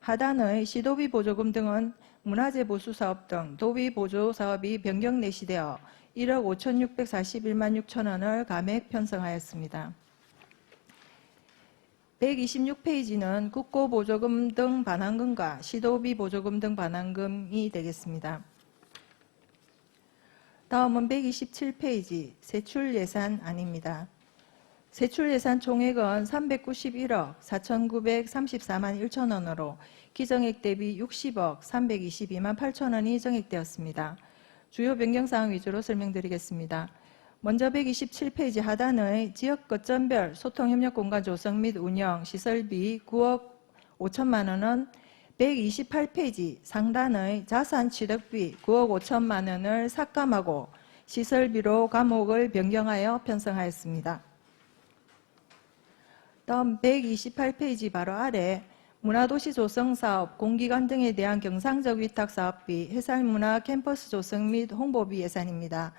하단의 시도비 보조금 등은 문화재 보수 사업 등 도비 보조 사업이 변경 내시되어 1억 5,641만 6천 원을 감액 편성하였습니다. 126페이지는 국고 보조금 등 반환금과 시도비 보조금 등 반환금이 되겠습니다. 다음은 127페이지 세출 예산안입니다. 세출 예산 총액은 391억 4,934만 1천 원으로 기정액 대비 60억 322만 8천 원이 정액되었습니다. 주요 변경사항 위주로 설명드리겠습니다. 먼저 127페이지 하단의 지역 거점별 소통협력공간 조성 및 운영 시설비 9억 5천만 원은 128페이지 상단의 자산 취득비 9억 5천만 원을 삭감하고 시설비로 과목을 변경하여 편성하였습니다. 다음 128페이지 바로 아래 문화도시 조성사업, 공기관 등에 대한 경상적 위탁사업비, 해설문화 캠퍼스 조성 및 홍보비 예산입니다.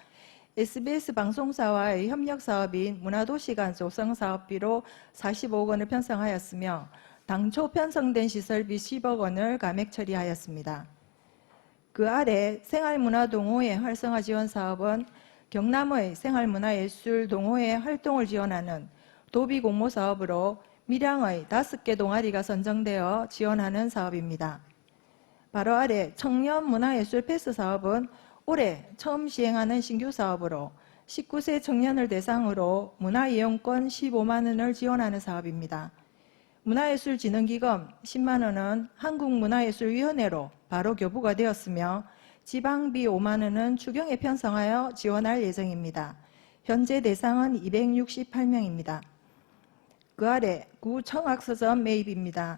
SBS 방송사와의 협력사업인 문화도시간 조성사업비로 45억 원을 편성하였으며 당초 편성된 시설비 10억 원을 감액 처리하였습니다. 그 아래 생활문화동호회 활성화 지원 사업은 경남의 생활문화예술 동호회 활동을 지원하는 도비 공모 사업으로 밀양의 5개 동아리가 선정되어 지원하는 사업입니다. 바로 아래 청년문화예술 패스 사업은 올해 처음 시행하는 신규 사업으로 19세 청년을 대상으로 문화이용권 15만 원을 지원하는 사업입니다. 문화예술진흥기금 10만 원은 한국문화예술위원회로 바로 교부가 되었으며 지방비 5만 원은 추경에 편성하여 지원할 예정입니다. 현재 대상은 268명입니다. 그 아래 구청학서점 매입입니다.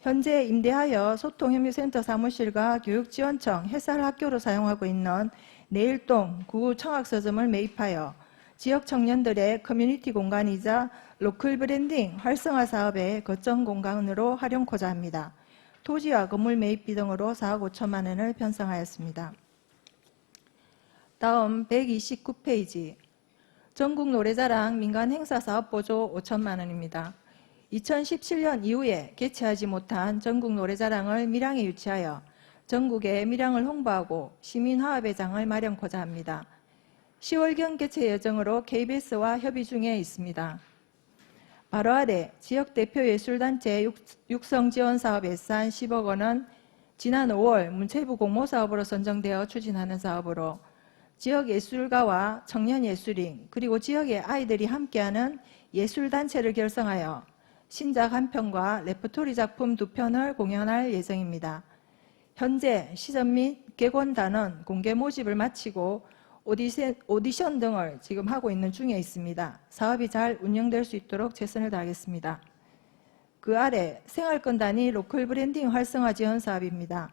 현재 임대하여 소통협력센터 사무실과 교육지원청 해설학교로 사용하고 있는 내일동 구청학서점을 매입하여 지역 청년들의 커뮤니티 공간이자 로컬 브랜딩 활성화 사업의 거점 공간으로 활용코자 합니다. 토지와 건물 매입비 등으로 4억 5천만 원을 편성하였습니다. 다음 129페이지 전국 노래자랑 민간 행사 사업 보조 5천만 원입니다. 2017년 이후에 개최하지 못한 전국 노래자랑을 밀양에 유치하여 전국에 밀양을 홍보하고 시민화합의 장을 마련코자 합니다. 10월경 개최 예정으로 KBS와 협의 중에 있습니다. 바로 아래 지역대표 예술단체 육성지원 사업 예산 10억 원은 지난 5월 문체부 공모사업으로 선정되어 추진하는 사업으로 지역 예술가와 청년 예술인 그리고 지역의 아이들이 함께하는 예술단체를 결성하여 신작 1편과 레퍼토리 작품 2편을 공연할 예정입니다. 현재 시전 및 객원 단원 공개 모집을 마치고 오디션 등을 지금 하고 있는 중에 있습니다. 사업이 잘 운영될 수 있도록 최선을 다하겠습니다. 그 아래 생활권 단위 로컬 브랜딩 활성화 지원 사업입니다.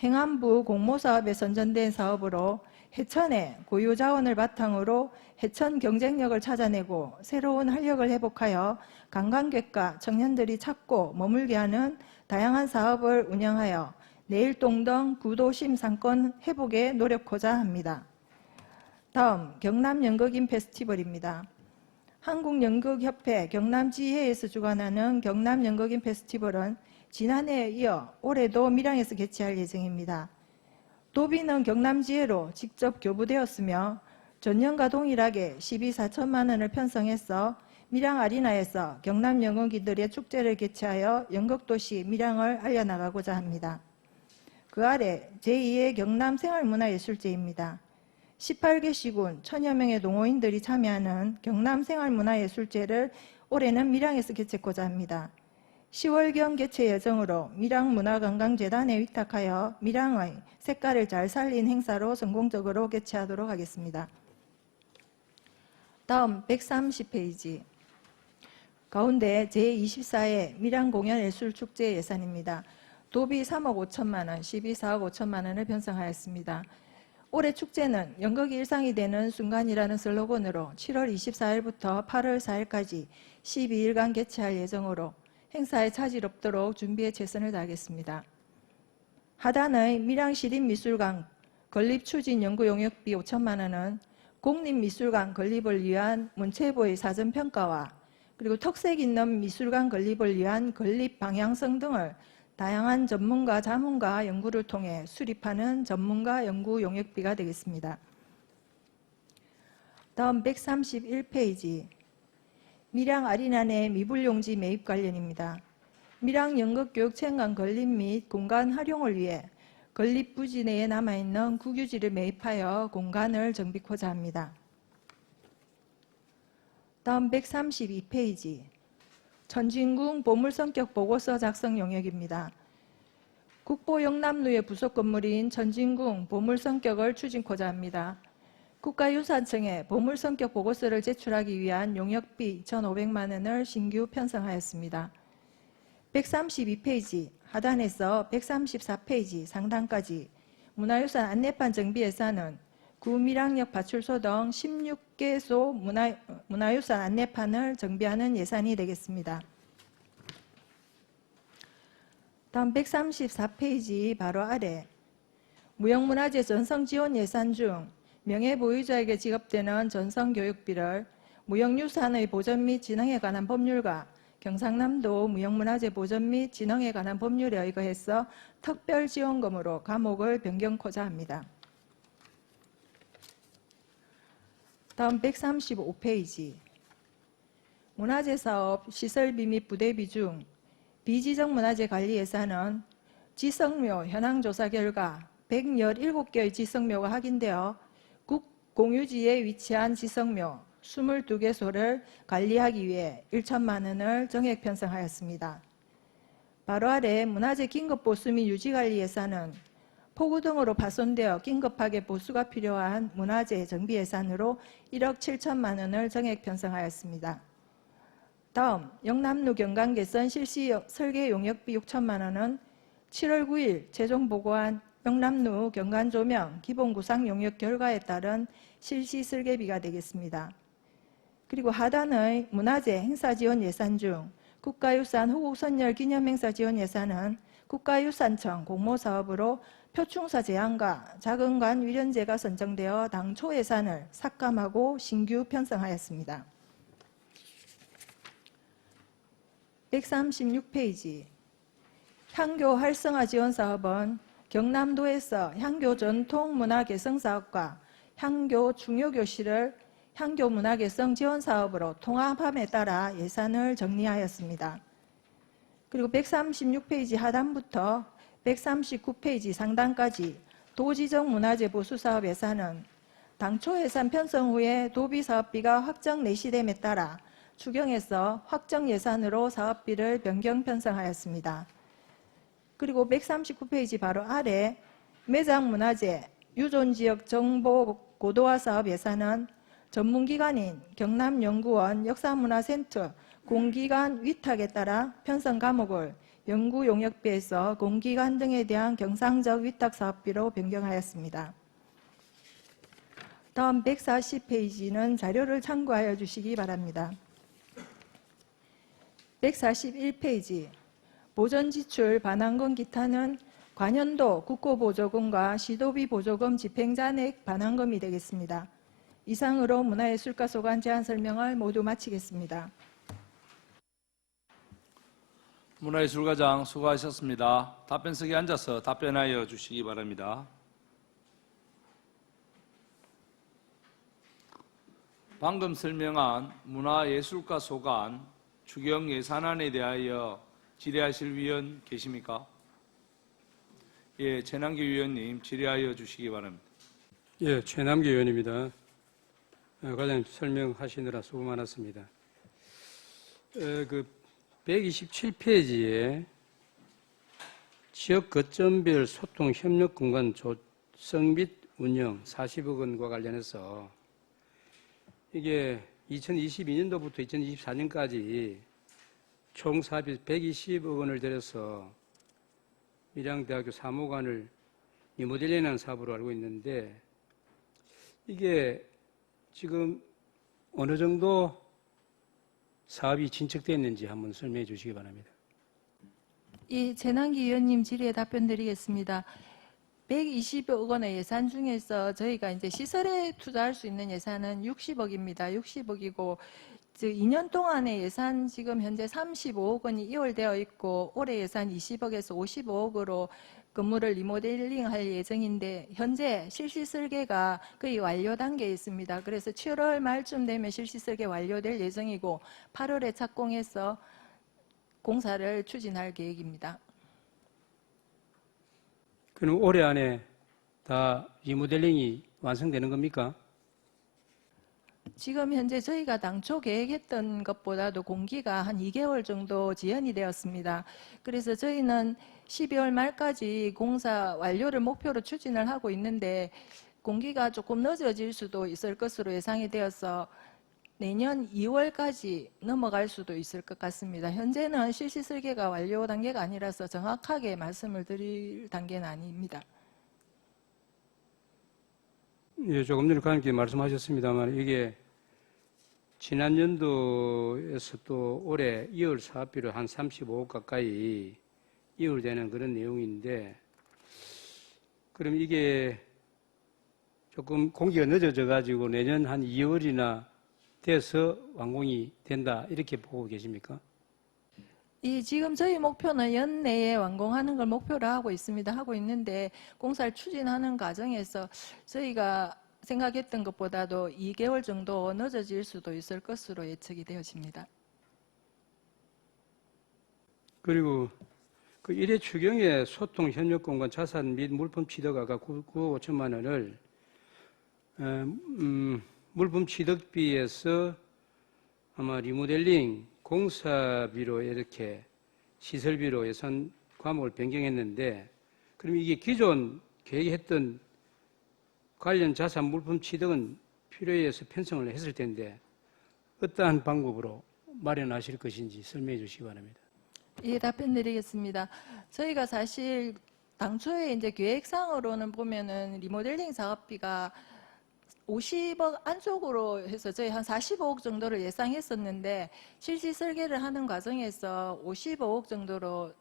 행안부 공모사업에 선정된 사업으로 해천의 고유 자원을 바탕으로 해천 경쟁력을 찾아내고 새로운 활력을 회복하여 관광객과 청년들이 찾고 머물게 하는 다양한 사업을 운영하여 내일동 등 구도심 상권 회복에 노력하고자 합니다. 다음 경남 연극인 페스티벌입니다. 한국연극협회 경남지회에서 주관하는 경남연극인 페스티벌은 지난해에 이어 올해도 밀양에서 개최할 예정입니다. 도비는 경남지회로 직접 교부되었으며 전년과 동일하게 12,4천만 원을 편성해서 밀양 아리나에서 경남 연극인들의 축제를 개최하여 연극도시 밀양을 알려나가고자 합니다. 그 아래 제2의 경남 생활문화예술제입니다. 18개 시군 1,000여 명의 동호인들이 참여하는 경남 생활문화예술제를 올해는 밀양에서 개최하고자 합니다. 10월경 개최 예정으로 밀양문화관광재단에 위탁하여 밀양의 색깔을 잘 살린 행사로 성공적으로 개최하도록 하겠습니다. 다음 130페이지. 가운데 제24회 밀양공연예술축제 예산입니다. 도비 3억 5천만 원, 12,4억 5천만 원을 편성하였습니다. 올해 축제는 연극이 일상이 되는 순간이라는 슬로건으로 7월 24일부터 8월 4일까지 12일간 개최할 예정으로 행사에 차질 없도록 준비에 최선을 다하겠습니다. 하단의 밀양시립미술관 건립추진 연구용역비 5천만 원은 공립미술관 건립을 위한 문체부의 사전평가와 그리고 특색 있는 미술관 건립을 위한 건립 방향성 등을 다양한 전문가, 자문가 연구를 통해 수립하는 전문가 연구 용역비가 되겠습니다. 다음 131페이지. 밀양 아리나 내 미불용지 매입 관련입니다. 밀양 연극교육체험관 건립 및 공간 활용을 위해 건립 부지 내에 남아있는 국유지를 매입하여 공간을 정비하고자 합니다. 다음 132페이지. 천진궁 보물성격 보고서 작성 용역입니다. 국보 영남루의 부속 건물인 천진궁 보물성격을 추진하고자 합니다. 국가유산청에 보물성격 보고서를 제출하기 위한 용역비 2,500만 원을 신규 편성하였습니다. 132페이지 하단에서 134페이지 상단까지 문화유산 안내판 정비 예산은 구밀양역 파출소 등 16개소 문화유산 안내판을 정비하는 예산이 되겠습니다. 다음 134페이지 바로 아래 무형문화재 전성지원 예산 중 명예보유자에게 지급되는 전성교육비를 무형유산의 보전 및 진흥에 관한 법률과 경상남도 무형문화재 보전 및 진흥에 관한 법률에 의거해서 특별지원금으로 감옥을 변경하고자 합니다. 다음 135페이지. 문화재사업 시설비 및 부대비 중 비지정 문화재 관리 예산은 지성묘 현황 조사 결과 117개의 지성묘가 확인되어 국공유지에 위치한 지성묘 22개소를 관리하기 위해 1천만 원을 정액 편성하였습니다. 바로 아래 문화재 긴급 보수 및 유지 관리 예산은 폭우 등으로 파손되어 긴급하게 보수가 필요한 문화재 정비 예산으로 1억 7천만 원을 정액 편성하였습니다. 다음 영남루 경관 개선 실시 설계 용역비 6천만 원은 7월 9일 최종 보고한 영남루 경관 조명 기본 구상 용역 결과에 따른 실시 설계비가 되겠습니다. 그리고 하단의 문화재 행사 지원 예산 중 국가유산 호국선열 기념행사 지원 예산은 국가유산청 공모사업으로 표충사 제한과 자금관 위련제가 선정되어 당초 예산을 삭감하고 신규 편성하였습니다. 136페이지. 향교 활성화 지원 사업은 경남도에서 향교 전통 문화 개성 사업과 향교 중요교실을 향교 문화 개성 지원 사업으로 통합함에 따라 예산을 정리하였습니다. 그리고 136페이지 하단부터 139페이지 상단까지 도지정 문화재 보수 사업 예산은 당초 예산 편성 후에 도비 사업비가 확정 내시됨에 따라 추경에서 확정 예산으로 사업비를 변경 편성하였습니다. 그리고 139페이지 바로 아래 매장 문화재 유존지역 정보 고도화 사업 예산은 전문기관인 경남연구원 역사문화센터 공기관 위탁에 따라 편성 과목을 연구 용역비에서 공기관 등에 대한 경상적 위탁 사업비로 변경하였습니다. 다음 140페이지는 자료를 참고하여 주시기 바랍니다. 141페이지 보전지출 반환금 기타는 관연도 국고보조금과 시도비 보조금 집행잔액 반환금이 되겠습니다. 이상으로 문화예술가 소관 제안 설명을 모두 마치겠습니다. 문화예술가장 수고하셨습니다. 답변석에 앉아서 답변하여 주시기 바랍니다. 방금 설명한 문화예술가 소관 추경 예산안에 대하여 질의하실 위원 계십니까? 예, 최남기 위원님 질의하여 주시기 바랍니다. 예, 최남기 의원입니다. 과장님 설명하시느라 수고 많았습니다. 그 127페이지에 지역 거점별 소통 협력 공간 조성 및 운영 40억 원과 관련해서 이게 2022년도부터 2024년까지 총 사비 120억 원을 들여서 밀양대학교 사무관을 리모델링하는 사업으로 알고 있는데 이게 지금 어느 정도 사업이 진척됐는지 한번 설명해 주시기 바랍니다. 이 재난기 의원님 질의에 답변 드리겠습니다. 120억 원의 예산 중에서 저희가 이제 시설에 투자할 수 있는 예산은 60억입니다. 60억이고 2년 동안의 예산 지금 현재 35억 원이 이월되어 있고 올해 예산 20억에서 55억으로 건물을 리모델링 할 예정인데 현재 실시 설계가 거의 완료 단계에 있습니다. 그래서 7월 말쯤 되면 실시 설계 완료될 예정이고 8월에 착공해서 공사를 추진할 계획입니다. 그럼 올해 안에 다 리모델링이 완성되는 겁니까? 지금 현재 저희가 당초 계획했던 것보다도 공기가 한 2개월 정도 지연이 되었습니다. 그래서 저희는 12월 말까지 공사 완료를 목표로 추진을 하고 있는데 공기가 조금 늦어질 수도 있을 것으로 예상이 되어서 내년 2월까지 넘어갈 수도 있을 것 같습니다. 현재는 실시 설계가 완료 단계가 아니라서 정확하게 말씀을 드릴 단계는 아닙니다. 예, 조금 전에 과장님께 말씀하셨습니다만 이게 지난 연도에서 또 올해 2월 사업비로 한 35억 가까이 이월되는 그런 내용인데 그럼 이게 조금 공기가 늦어져 가지고 내년 한 2월이나 돼서 완공이 된다 이렇게 보고 계십니까? 지금 저희 목표는 연내에 완공하는 걸 목표로 하고 있습니다. 하고 있는데 공사를 추진하는 과정에서 저희가 생각했던 것보다도 2개월 정도 늦어질 수도 있을 것으로 예측이 되어집니다. 그리고 그 1회 추경의 소통 협력 공간 자산 및 물품 취득 아까 9억 5천만 원을 물품 취득비에서 아마 리모델링 공사비로 이렇게 시설비로 예산 과목을 변경했는데 그럼 이게 기존 계획했던 관련 자산 물품 취득은 필요에 의해서 편성을 했을 텐데 어떠한 방법으로 마련하실 것인지 설명해 주시기 바랍니다. 예, 답변 드리겠습니다. 저희가 사실 당초에 이제 계획상으로는 보면은 리모델링 사업비가 50억 안쪽으로 해서 저희 한 45억 정도를 예상했었는데 실시 설계를 하는 과정에서 55억 정도로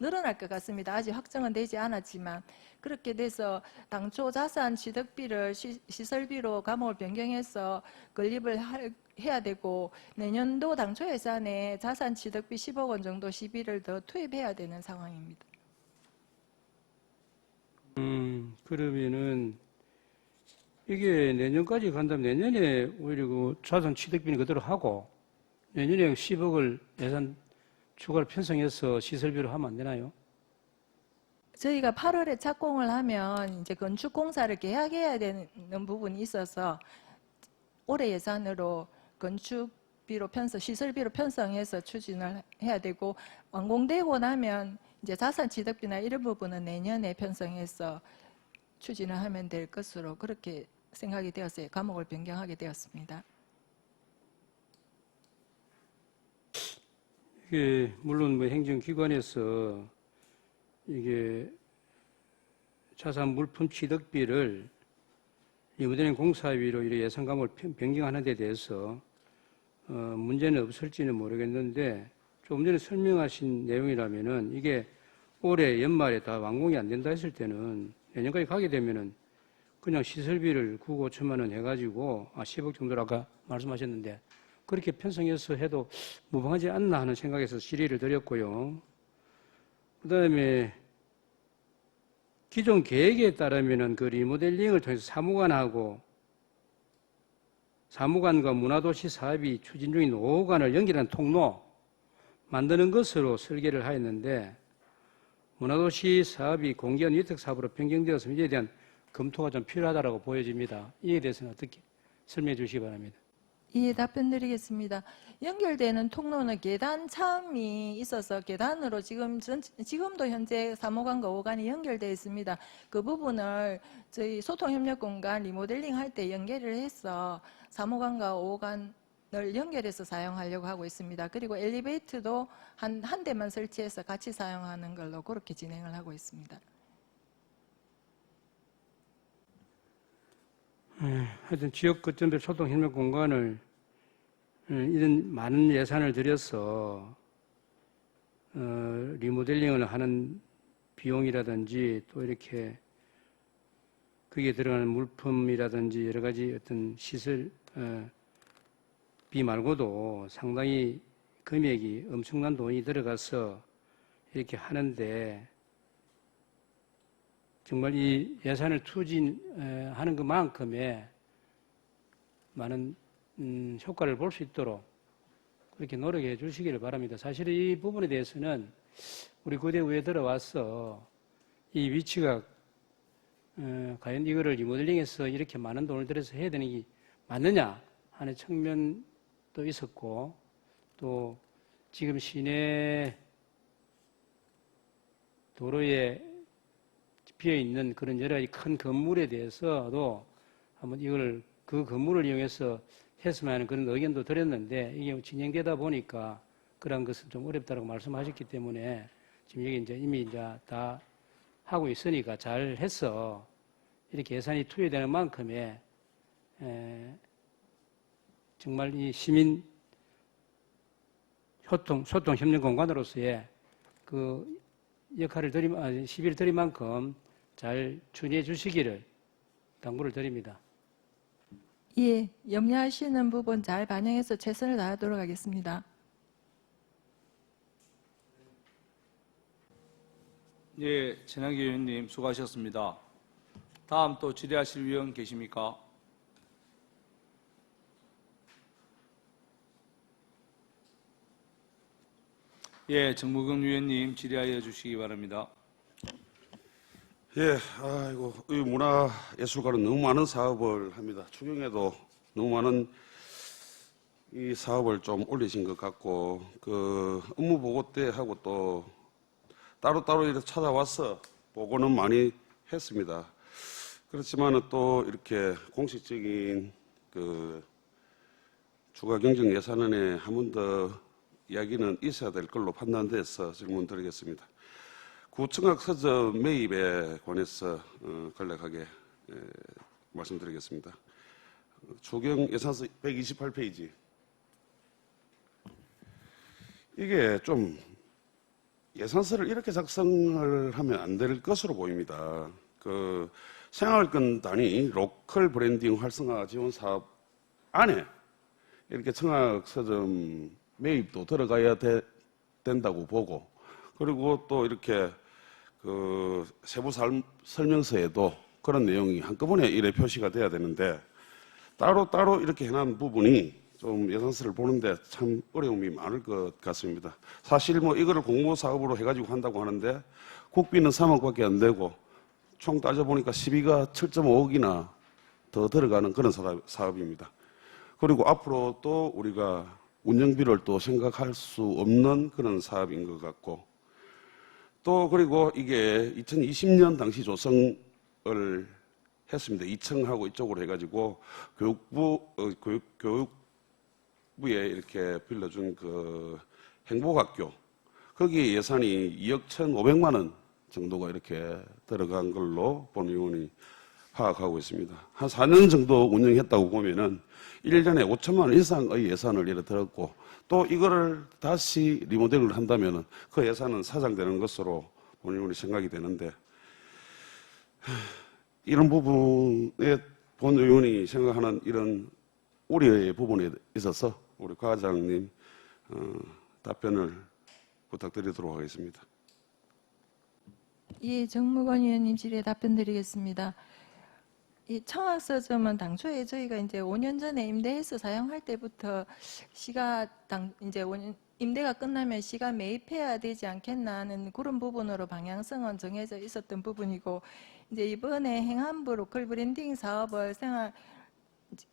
늘어날 것 같습니다. 아직 확정은 되지 않았지만 그렇게 돼서 당초 자산 취득비를 시설비로 과목을 변경해서 건립을 해야 되고 내년도 당초 예산에 자산 취득비 10억 원 정도 시비를 더 투입해야 되는 상황입니다. 그러면은 이게 내년까지 간다면 내년에 오히려 그 자산 취득비는 그대로 하고 내년에 10억을 예산 추가로 편성해서 시설비로 하면 안 되나요? 저희가 8월에 착공을 하면 이제 건축 공사를 계약해야 되는 부분이 있어서 올해 예산으로 건축비로 시설비로 편성해서 추진을 해야 되고 완공되고 나면 이제 자산 취득비나 이런 부분은 내년에 편성해서 추진을 하면 될 것으로 그렇게 생각이 되었어요. 과목을 변경하게 되었습니다. 이게 물론 뭐 행정기관에서 이게 자산 물품 취득비를 리모델링 공사비로 이렇게 예산 과목을 변경하는 데 대해서 문제는 없을지는 모르겠는데 조금 전에 설명하신 내용이라면은 이게 올해 연말에 다 완공이 안 된다 했을 때는 내년까지 가게 되면은 그냥 시설비를 9억 5천만 원 해가지고 10억 정도로 아까 말씀하셨는데 그렇게 편성해서 해도 무방하지 않나 하는 생각에서 질의를 드렸고요. 그다음에 기존 계획에 따르면은 그 리모델링을 통해서 사무관과 문화도시 사업이 추진 중인 5호관을 연결하는 통로 만드는 것으로 설계를 하였는데 문화도시 사업이 공개한 위탁 사업으로 변경되었으면 이에 대한 검토가 좀 필요하다고 보여집니다. 이에 대해서는 어떻게 설명해 주시기 바랍니다. 예, 답변 드리겠습니다. 연결되는 통로는 계단 차음이 있어서 계단으로 지금도 현재 3호관과 5호관이 연결되어 있습니다. 그 부분을 저희 소통협력공간 리모델링 할 때 연결을 해서 3호관과 5호관을 연결해서 사용하려고 하고 있습니다. 그리고 엘리베이터도 한 대만 설치해서 같이 사용하는 걸로 그렇게 진행을 하고 있습니다. 하여튼 지역 거점별 소통협력공간을 이런 많은 예산을 들여서 리모델링을 하는 비용이라든지 또 이렇게 거기에 들어가는 물품이라든지 여러 가지 어떤 시설 비 말고도 상당히 금액이 엄청난 돈이 들어가서 이렇게 하는데 정말 이 예산을 투진하는 것만큼의 많은 효과를 볼 수 있도록 그렇게 노력해 주시기를 바랍니다. 사실 이 부분에 대해서는 우리 구대의회에 들어와서 이 위치가 과연 이거를 리모델링해서 이렇게 많은 돈을 들여서 해야 되는 게 맞느냐 하는 측면도 있었고 또 지금 시내 도로에 비어있는 그런 여러 가지 큰 건물에 대해서도 한번 이걸 그 건물을 이용해서 했으면 하는 그런 의견도 드렸는데 이게 진행되다 보니까 그런 것은 좀 어렵다고 말씀하셨기 때문에 지금 여기 이제 이미 이제 다 하고 있으니까 잘 해서 이렇게 예산이 투여되는 만큼의 정말 이 시민 소통 협력 공간으로서의 그 역할을 시비를 드린 만큼 잘 추진해 주시기를 당부를 드립니다. 예, 염려하시는 부분 잘 반영해서 최선을 다하도록 하겠습니다. 예, 전하기 의원님 수고하셨습니다. 다음 또 질의하실 위원 계십니까? 예, 정무경 위원님 질의하여 주시기 바랍니다. 예, 아이고, 이 문화예술가는 너무 많은 사업을 합니다. 추경에도 너무 많은 이 사업을 좀 올리신 것 같고, 그 업무 보고 때 하고 또 따로따로 이렇게 찾아와서 보고는 많이 했습니다. 그렇지만은 또 이렇게 공식적인 그 추가 경정 예산안에 한 번 더 이야기는 있어야 될 걸로 판단돼서 질문드리겠습니다. 구청학 서점 매입에 관해서 간략하게 말씀드리겠습니다. 추경 예산서 128페이지. 이게 좀 예산서를 이렇게 작성을 하면 안 될 것으로 보입니다. 그 생활권 단위 로컬 브랜딩 활성화 지원 사업 안에 이렇게 청학 서점 매입도 들어가야 된다고 보고, 그리고 또 이렇게 그 세부 설명서에도 그런 내용이 한꺼번에 이래 표시가 돼야 되는데 따로따로 이렇게 해놓은 부분이 좀 예산서를 보는데 참 어려움이 많을 것 같습니다. 사실 뭐 이거를 공모 사업으로 해가지고 한다고 하는데 국비는 3억밖에 안 되고 총 따져보니까 시비가 7.5억이나 더 들어가는 그런 사업입니다. 그리고 앞으로 또 우리가 운영비를 또 생각할 수 없는 그런 사업인 것 같고, 또 그리고 이게 2020년 당시 조성을 했습니다. 2층하고 이쪽으로 해가지고 교육부에 이렇게 빌려준 그 행복학교, 거기 예산이 2억 1,500만 원 정도가 이렇게 들어간 걸로 본의원이 파악하고 있습니다. 한 4년 정도 운영했다고 보면은 1년에 5천만 원 이상의 예산을 이렇게 들었고, 또 이거를 다시 리모델을 한다면은 그 예산은 사장되는 것으로 본의원이 생각이 되는데, 이런 부분에 본 의원이 생각하는 이런 우려의 부분에 있어서 우리 과장님 답변을 부탁드리도록 하겠습니다. 예, 정무관 의원님 질의에 답변드리겠습니다. 이 청학서점은 당초에 저희가 이제 5년 전에 임대해서 사용할 때부터 시가 이제 5년 임대가 끝나면 시가 매입해야 되지 않겠나 하는 그런 부분으로 방향성은 정해져 있었던 부분이고, 이제 이번에 행안부 로컬 브랜딩 사업을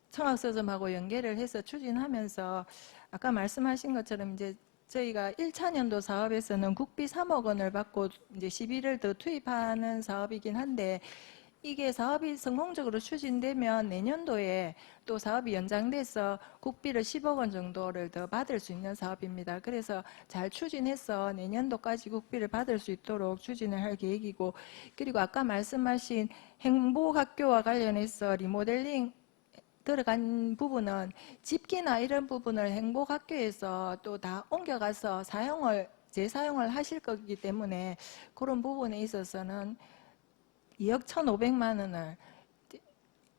청학서점하고 연계를 해서 추진하면서 아까 말씀하신 것처럼 이제 저희가 1차년도 사업에서는 국비 3억 원을 받고 이제 11을 더 투입하는 사업이긴 한데, 이게 사업이 성공적으로 추진되면 내년도에 또 사업이 연장돼서 국비를 10억 원 정도를 더 받을 수 있는 사업입니다. 그래서 잘 추진해서 내년도까지 국비를 받을 수 있도록 추진을 할 계획이고, 그리고 아까 말씀하신 행복학교와 관련해서 리모델링 들어간 부분은 집기나 이런 부분을 행복학교에서 또 다 옮겨가서 재사용을 하실 거기 때문에 그런 부분에 있어서는 2억 1,500만 원을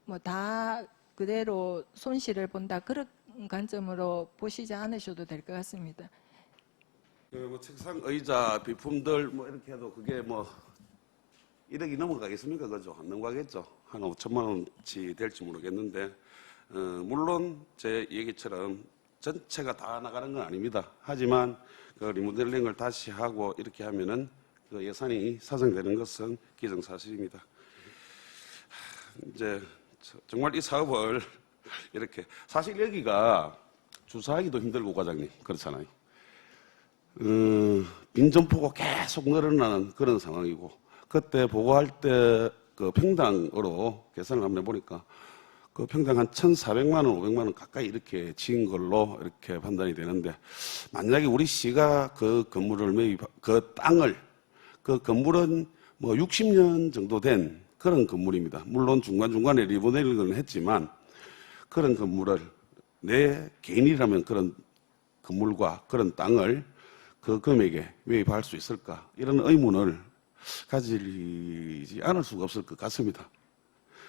뭐 다 그대로 손실을 본다, 그런 관점으로 보시지 않으셔도 될 것 같습니다. 뭐 책상, 의자, 비품들 뭐 이렇게 해도 그게 뭐 1억이 넘어가겠습니까? 그죠? 안 넘어가겠죠. 한 5천만 원치 될지 모르겠는데, 물론 제 얘기처럼 전체가 다 나가는 건 아닙니다. 하지만 그 리모델링을 다시 하고 이렇게 하면은 그 예산이 사정되는 것은 기정사실입니다. 이제 정말 이 사업을 이렇게, 사실 여기가 주차하기도 힘들고 과장님 그렇잖아요. 빈점포가 계속 늘어나는 그런 상황이고, 그때 보고할 때 그 평당으로 계산을 한번 해보니까 그 평당 한 1,400만 원, 500만 원 가까이 이렇게 지은 걸로 이렇게 판단이 되는데, 만약에 우리 시가 그 건물을 그 땅을, 그 건물은 뭐 60년 정도 된 그런 건물입니다. 물론 중간중간에 리모델링을 했지만 그런 건물을 내 개인이라면 그런 건물과 그런 땅을 그 금액에 매입할 수 있을까? 이런 의문을 가지지 않을 수가 없을 것 같습니다.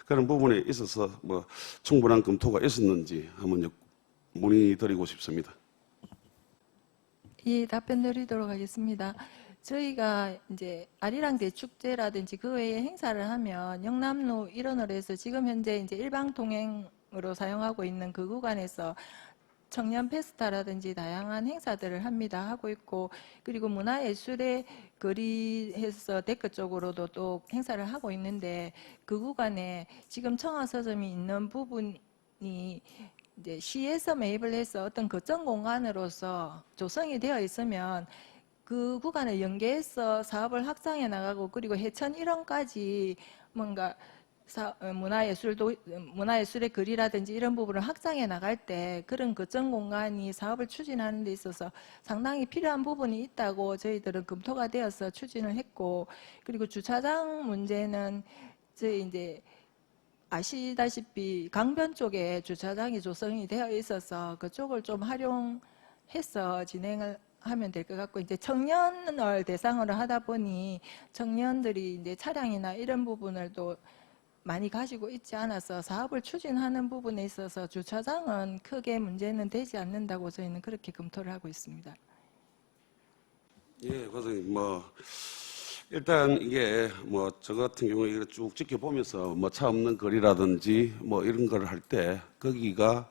그런 부분에 있어서 뭐 충분한 검토가 있었는지 한번 문의드리고 싶습니다. 예, 답변 드리도록 하겠습니다. 저희가 이제 아리랑 대축제라든지 그 외에 행사를 하면 영남로 일원으로 해서 지금 현재 이제 일방 통행으로 사용하고 있는 그 구간에서 청년 페스타라든지 다양한 행사들을 하고 있고, 그리고 문화예술의 거리에서 데크 쪽으로도 또 행사를 하고 있는데, 그 구간에 지금 청학서점이 있는 부분이 이제 시에서 매입을 해서 어떤 거점 공간으로서 조성이 되어 있으면 그 구간을 연계해서 사업을 확장해 나가고, 그리고 해천 일원까지 뭔가 문화예술의 거리라든지 이런 부분을 확장해 나갈 때 그런 거점 공간이 사업을 추진하는 데 있어서 상당히 필요한 부분이 있다고 저희들은 검토가 되어서 추진을 했고, 그리고 주차장 문제는 저희 이제 아시다시피 강변 쪽에 주차장이 조성이 되어 있어서 그쪽을 좀 활용해서 진행을 하면 될 것 같고, 이제 청년을 대상으로 하다 보니 청년들이 이제 차량이나 이런 부분을 또 많이 가지고 있지 않아서 사업을 추진하는 부분에 있어서 주차장은 크게 문제는 되지 않는다고 저희는 그렇게 검토를 하고 있습니다. 예, 과장님, 뭐 일단 이게 뭐 저 같은 경우에 이렇게 쭉 지켜보면서 뭐 차 없는 거리라든지 뭐 이런 걸 할 때 거기가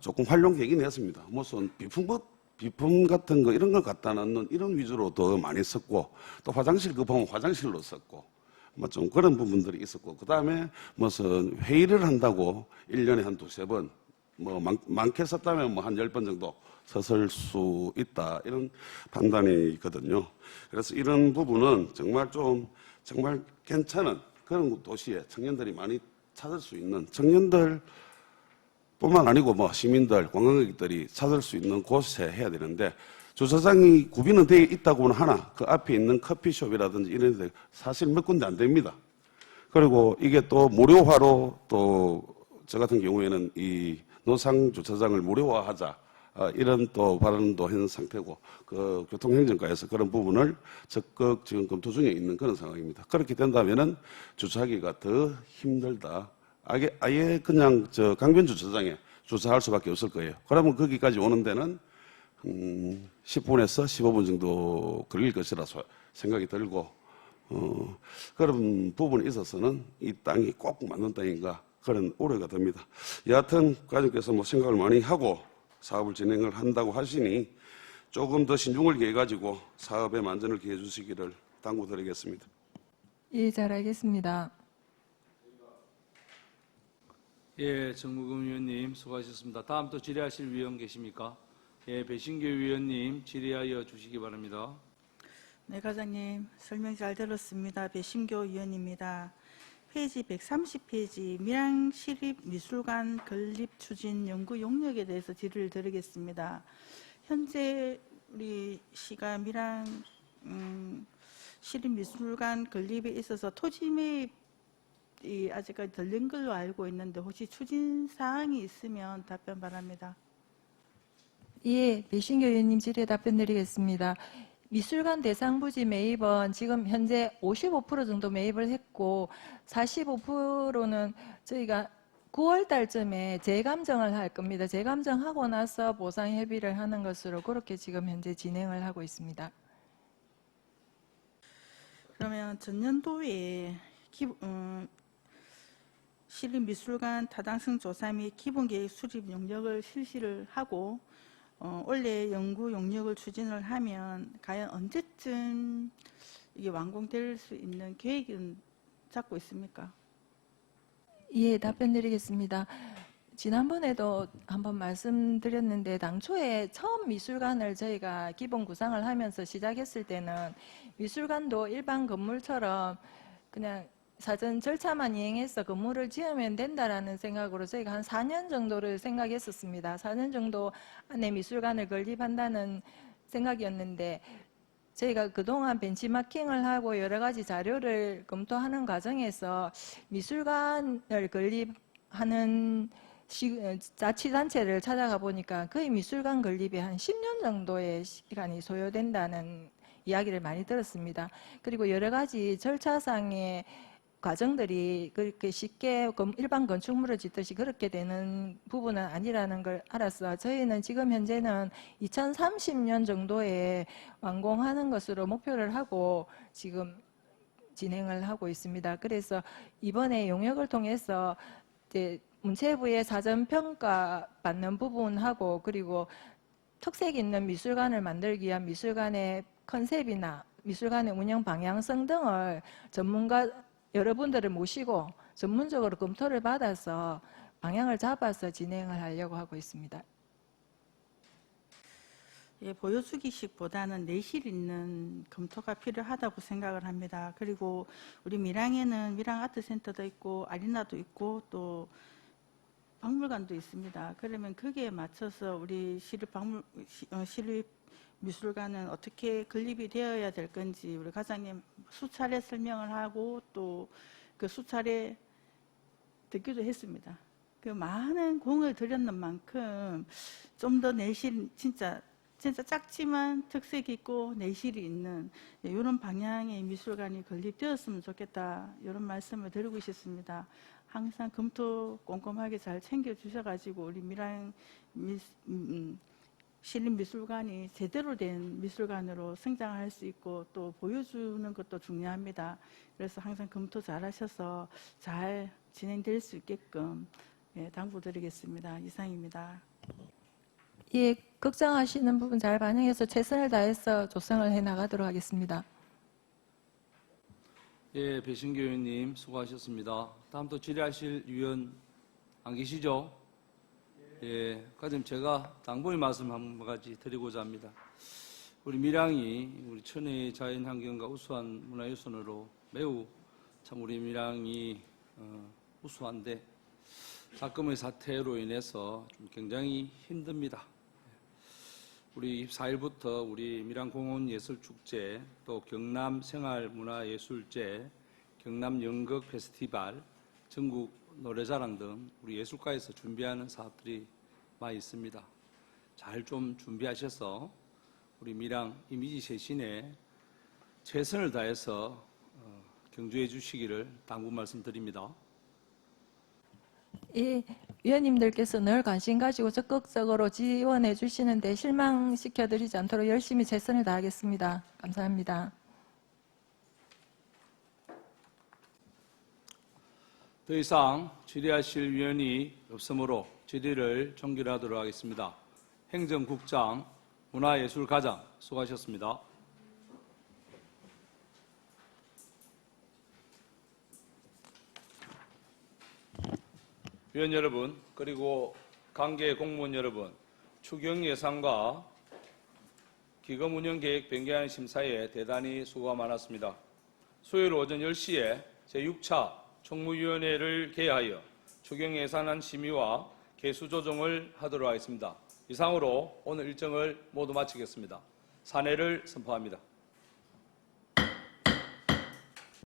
조금 활용되긴 했습니다. 무슨 비품 같은 거 이런 걸 갖다 놓는 이런 위주로 더 많이 썼고, 또 화장실 그 보면 화장실로 썼고, 뭐 좀 그런 부분들이 있었고, 그 다음에 무슨 회의를 한다고 1년에 한 2-3번, 뭐 많게 썼다면 뭐 한 10번 정도 썼을 수 있다, 이런 판단이 있거든요. 그래서 이런 부분은 정말 괜찮은 그런 도시에 청년들이 많이 찾을 수 있는, 청년들 뿐만 아니고 뭐 시민들, 관광객들이 찾을 수 있는 곳에 해야 되는데, 주차장이 구비는 되어 있다고는 하나 그 앞에 있는 커피숍이라든지 이런 데 사실 몇 군데 안 됩니다. 그리고 이게 또 무료화로, 또 저 같은 경우에는 이 노상 주차장을 무료화하자 이런 또 발언도 한 상태고 그 교통행정과에서 그런 부분을 적극 지금 검토 중에 있는 그런 상황입니다. 그렇게 된다면은 주차하기가 더 힘들다. 아예 그냥 저 강변 주차장에 주차할 수밖에 없을 거예요. 그러면 거기까지 오는 데는 10분에서 15분 정도 걸릴 것이라 생각이 들고 그런 부분에 있어서는 이 땅이 꼭 맞는 땅인가 그런 우려가 듭니다. 여하튼 과장께서 뭐 생각을 많이 하고 사업을 진행을 한다고 하시니 조금 더 신중을 기해가지고 사업에 만전을 기해 주시기를 당부드리겠습니다. 예, 잘 알겠습니다. 예, 정무금 위원님 수고하셨습니다. 다음 또 질의하실 위원 계십니까? 예, 배신교 위원님 질의하여 주시기 바랍니다. 네, 과장님 설명 잘 들었습니다. 배신교 위원입니다. 페이지 130페이지 밀양시립미술관 건립 추진 연구 용역에 대해서 질의를 드리겠습니다. 현재 우리 시가 밀양 시립미술관 건립에 있어서 토지 매입이 아직까지 덜 된 걸로 알고 있는데 혹시 추진 사항이 있으면 답변 바랍니다. 예, 배신교 의원님 질의에 답변 드리겠습니다. 미술관 대상 부지 매입은 지금 현재 55% 정도 매입을 했고 45%는 저희가 9월 달쯤에 재감정을 할 겁니다. 재감정하고 나서 보상 협의를 하는 것으로 그렇게 지금 현재 진행을 하고 있습니다. 그러면 전년도에 시립미술관 타당성 조사 및 기본계획 수립 용역을 실시를 하고 올해 연구 용역을 추진을 하면 과연 언제쯤 이게 완공될 수 있는 계획은 잡고 있습니까? 예, 답변 드리겠습니다. 지난번에도 한번 말씀드렸는데 당초에 처음 미술관을 저희가 기본 구상을 하면서 시작했을 때는 미술관도 일반 건물처럼 그냥 사전 절차만 이행해서 건물을 지으면 된다라는 생각으로 저희가 한 4년 정도를 생각했었습니다. 4년 정도 안에 미술관을 건립한다는 생각이었는데 저희가 그동안 벤치마킹을 하고 여러 가지 자료를 검토하는 과정에서 미술관을 건립하는 자치단체를 찾아가 보니까 거의 미술관 건립에 한 10년 정도의 시간이 소요된다는 이야기를 많이 들었습니다. 그리고 여러 가지 절차상의 과정들이 그렇게 쉽게 일반 건축물을 짓듯이 그렇게 되는 부분은 아니라는 걸 알아서 저희는 지금 현재는 2030년 정도에 완공하는 것으로 목표를 하고 지금 진행을 하고 있습니다. 그래서 이번에 용역을 통해서 이제 문체부의 사전평가 받는 부분하고 그리고 특색 있는 미술관을 만들기 위한 미술관의 컨셉이나 미술관의 운영 방향성 등을 전문가 여러분들을 모시고 전문적으로 검토를 받아서 방향을 잡아서 진행을 하려고 하고 있습니다. 예, 보여주기식보다는 내실 있는 검토가 필요하다고 생각을 합니다. 그리고 우리 밀양에는 밀양 아트센터도 있고 아리나도 있고 또 박물관도 있습니다. 그러면 거기에 맞춰서 우리 시립미술관은 어떻게 건립이 되어야 될 건지 우리 과장님 수차례 설명을 하고 또 그 수차례 듣기도 했습니다. 그 많은 공을 들였는 만큼 좀 더 내실 진짜 작지만 특색 있고 내실이 있는 이런 방향의 미술관이 건립되었으면 좋겠다 이런 말씀을 드리고 싶습니다. 항상 검토 꼼꼼하게 잘 챙겨주셔가지고 우리 밀양 시립미술관이 제대로 된 미술관으로 성장할 수 있고 또 보여주는 것도 중요합니다. 그래서 항상 검토 잘 하셔서 잘 진행될 수 있게끔 당부드리겠습니다. 이상입니다. 예, 걱정하시는 부분 잘 반영해서 최선을 다해서 조성을 해 나가도록 하겠습니다. 예, 배신교 의원님 수고하셨습니다. 다음 또 질의하실 위원 안 계시죠? 예, 과장님 제가 당부의 말씀 한 가지 드리고자 합니다. 우리 밀양이 우리 천혜의 자연환경과 우수한 문화유산으로 매우 참 우리 밀양이 우수한데 사건의 사태로 인해서 좀 굉장히 힘듭니다. 우리 4일부터 우리 밀양공원예술축제 또 경남생활문화예술제, 경남연극 페스티벌, 전국 노래자랑 등 우리 예술가에서 준비하는 사업들이 많이 있습니다. 잘 좀 준비하셔서 우리 밀양 이미지 쇄신에 최선을 다해서 경주해 주시기를 당부 말씀드립니다. 이 위원님들께서 늘 관심 가지고 적극적으로 지원해 주시는데 실망시켜 드리지 않도록 열심히 최선을 다하겠습니다. 감사합니다. 더 이상 질의하실 위원이 없으므로 질의를 종결하도록 하겠습니다. 행정국장, 문화예술과장 수고하셨습니다. 위원 여러분, 그리고 관계 공무원 여러분, 추경 예산과 기금 운영 계획 변경안 심사에 대단히 수고가 많았습니다. 수요일 오전 10시에 제6차 총무위원회를 개하여 추경 예산안 심의와 개수 조정을 하도록 하겠습니다. 이상으로 오늘 일정을 모두 마치겠습니다. 사내를 선포합니다.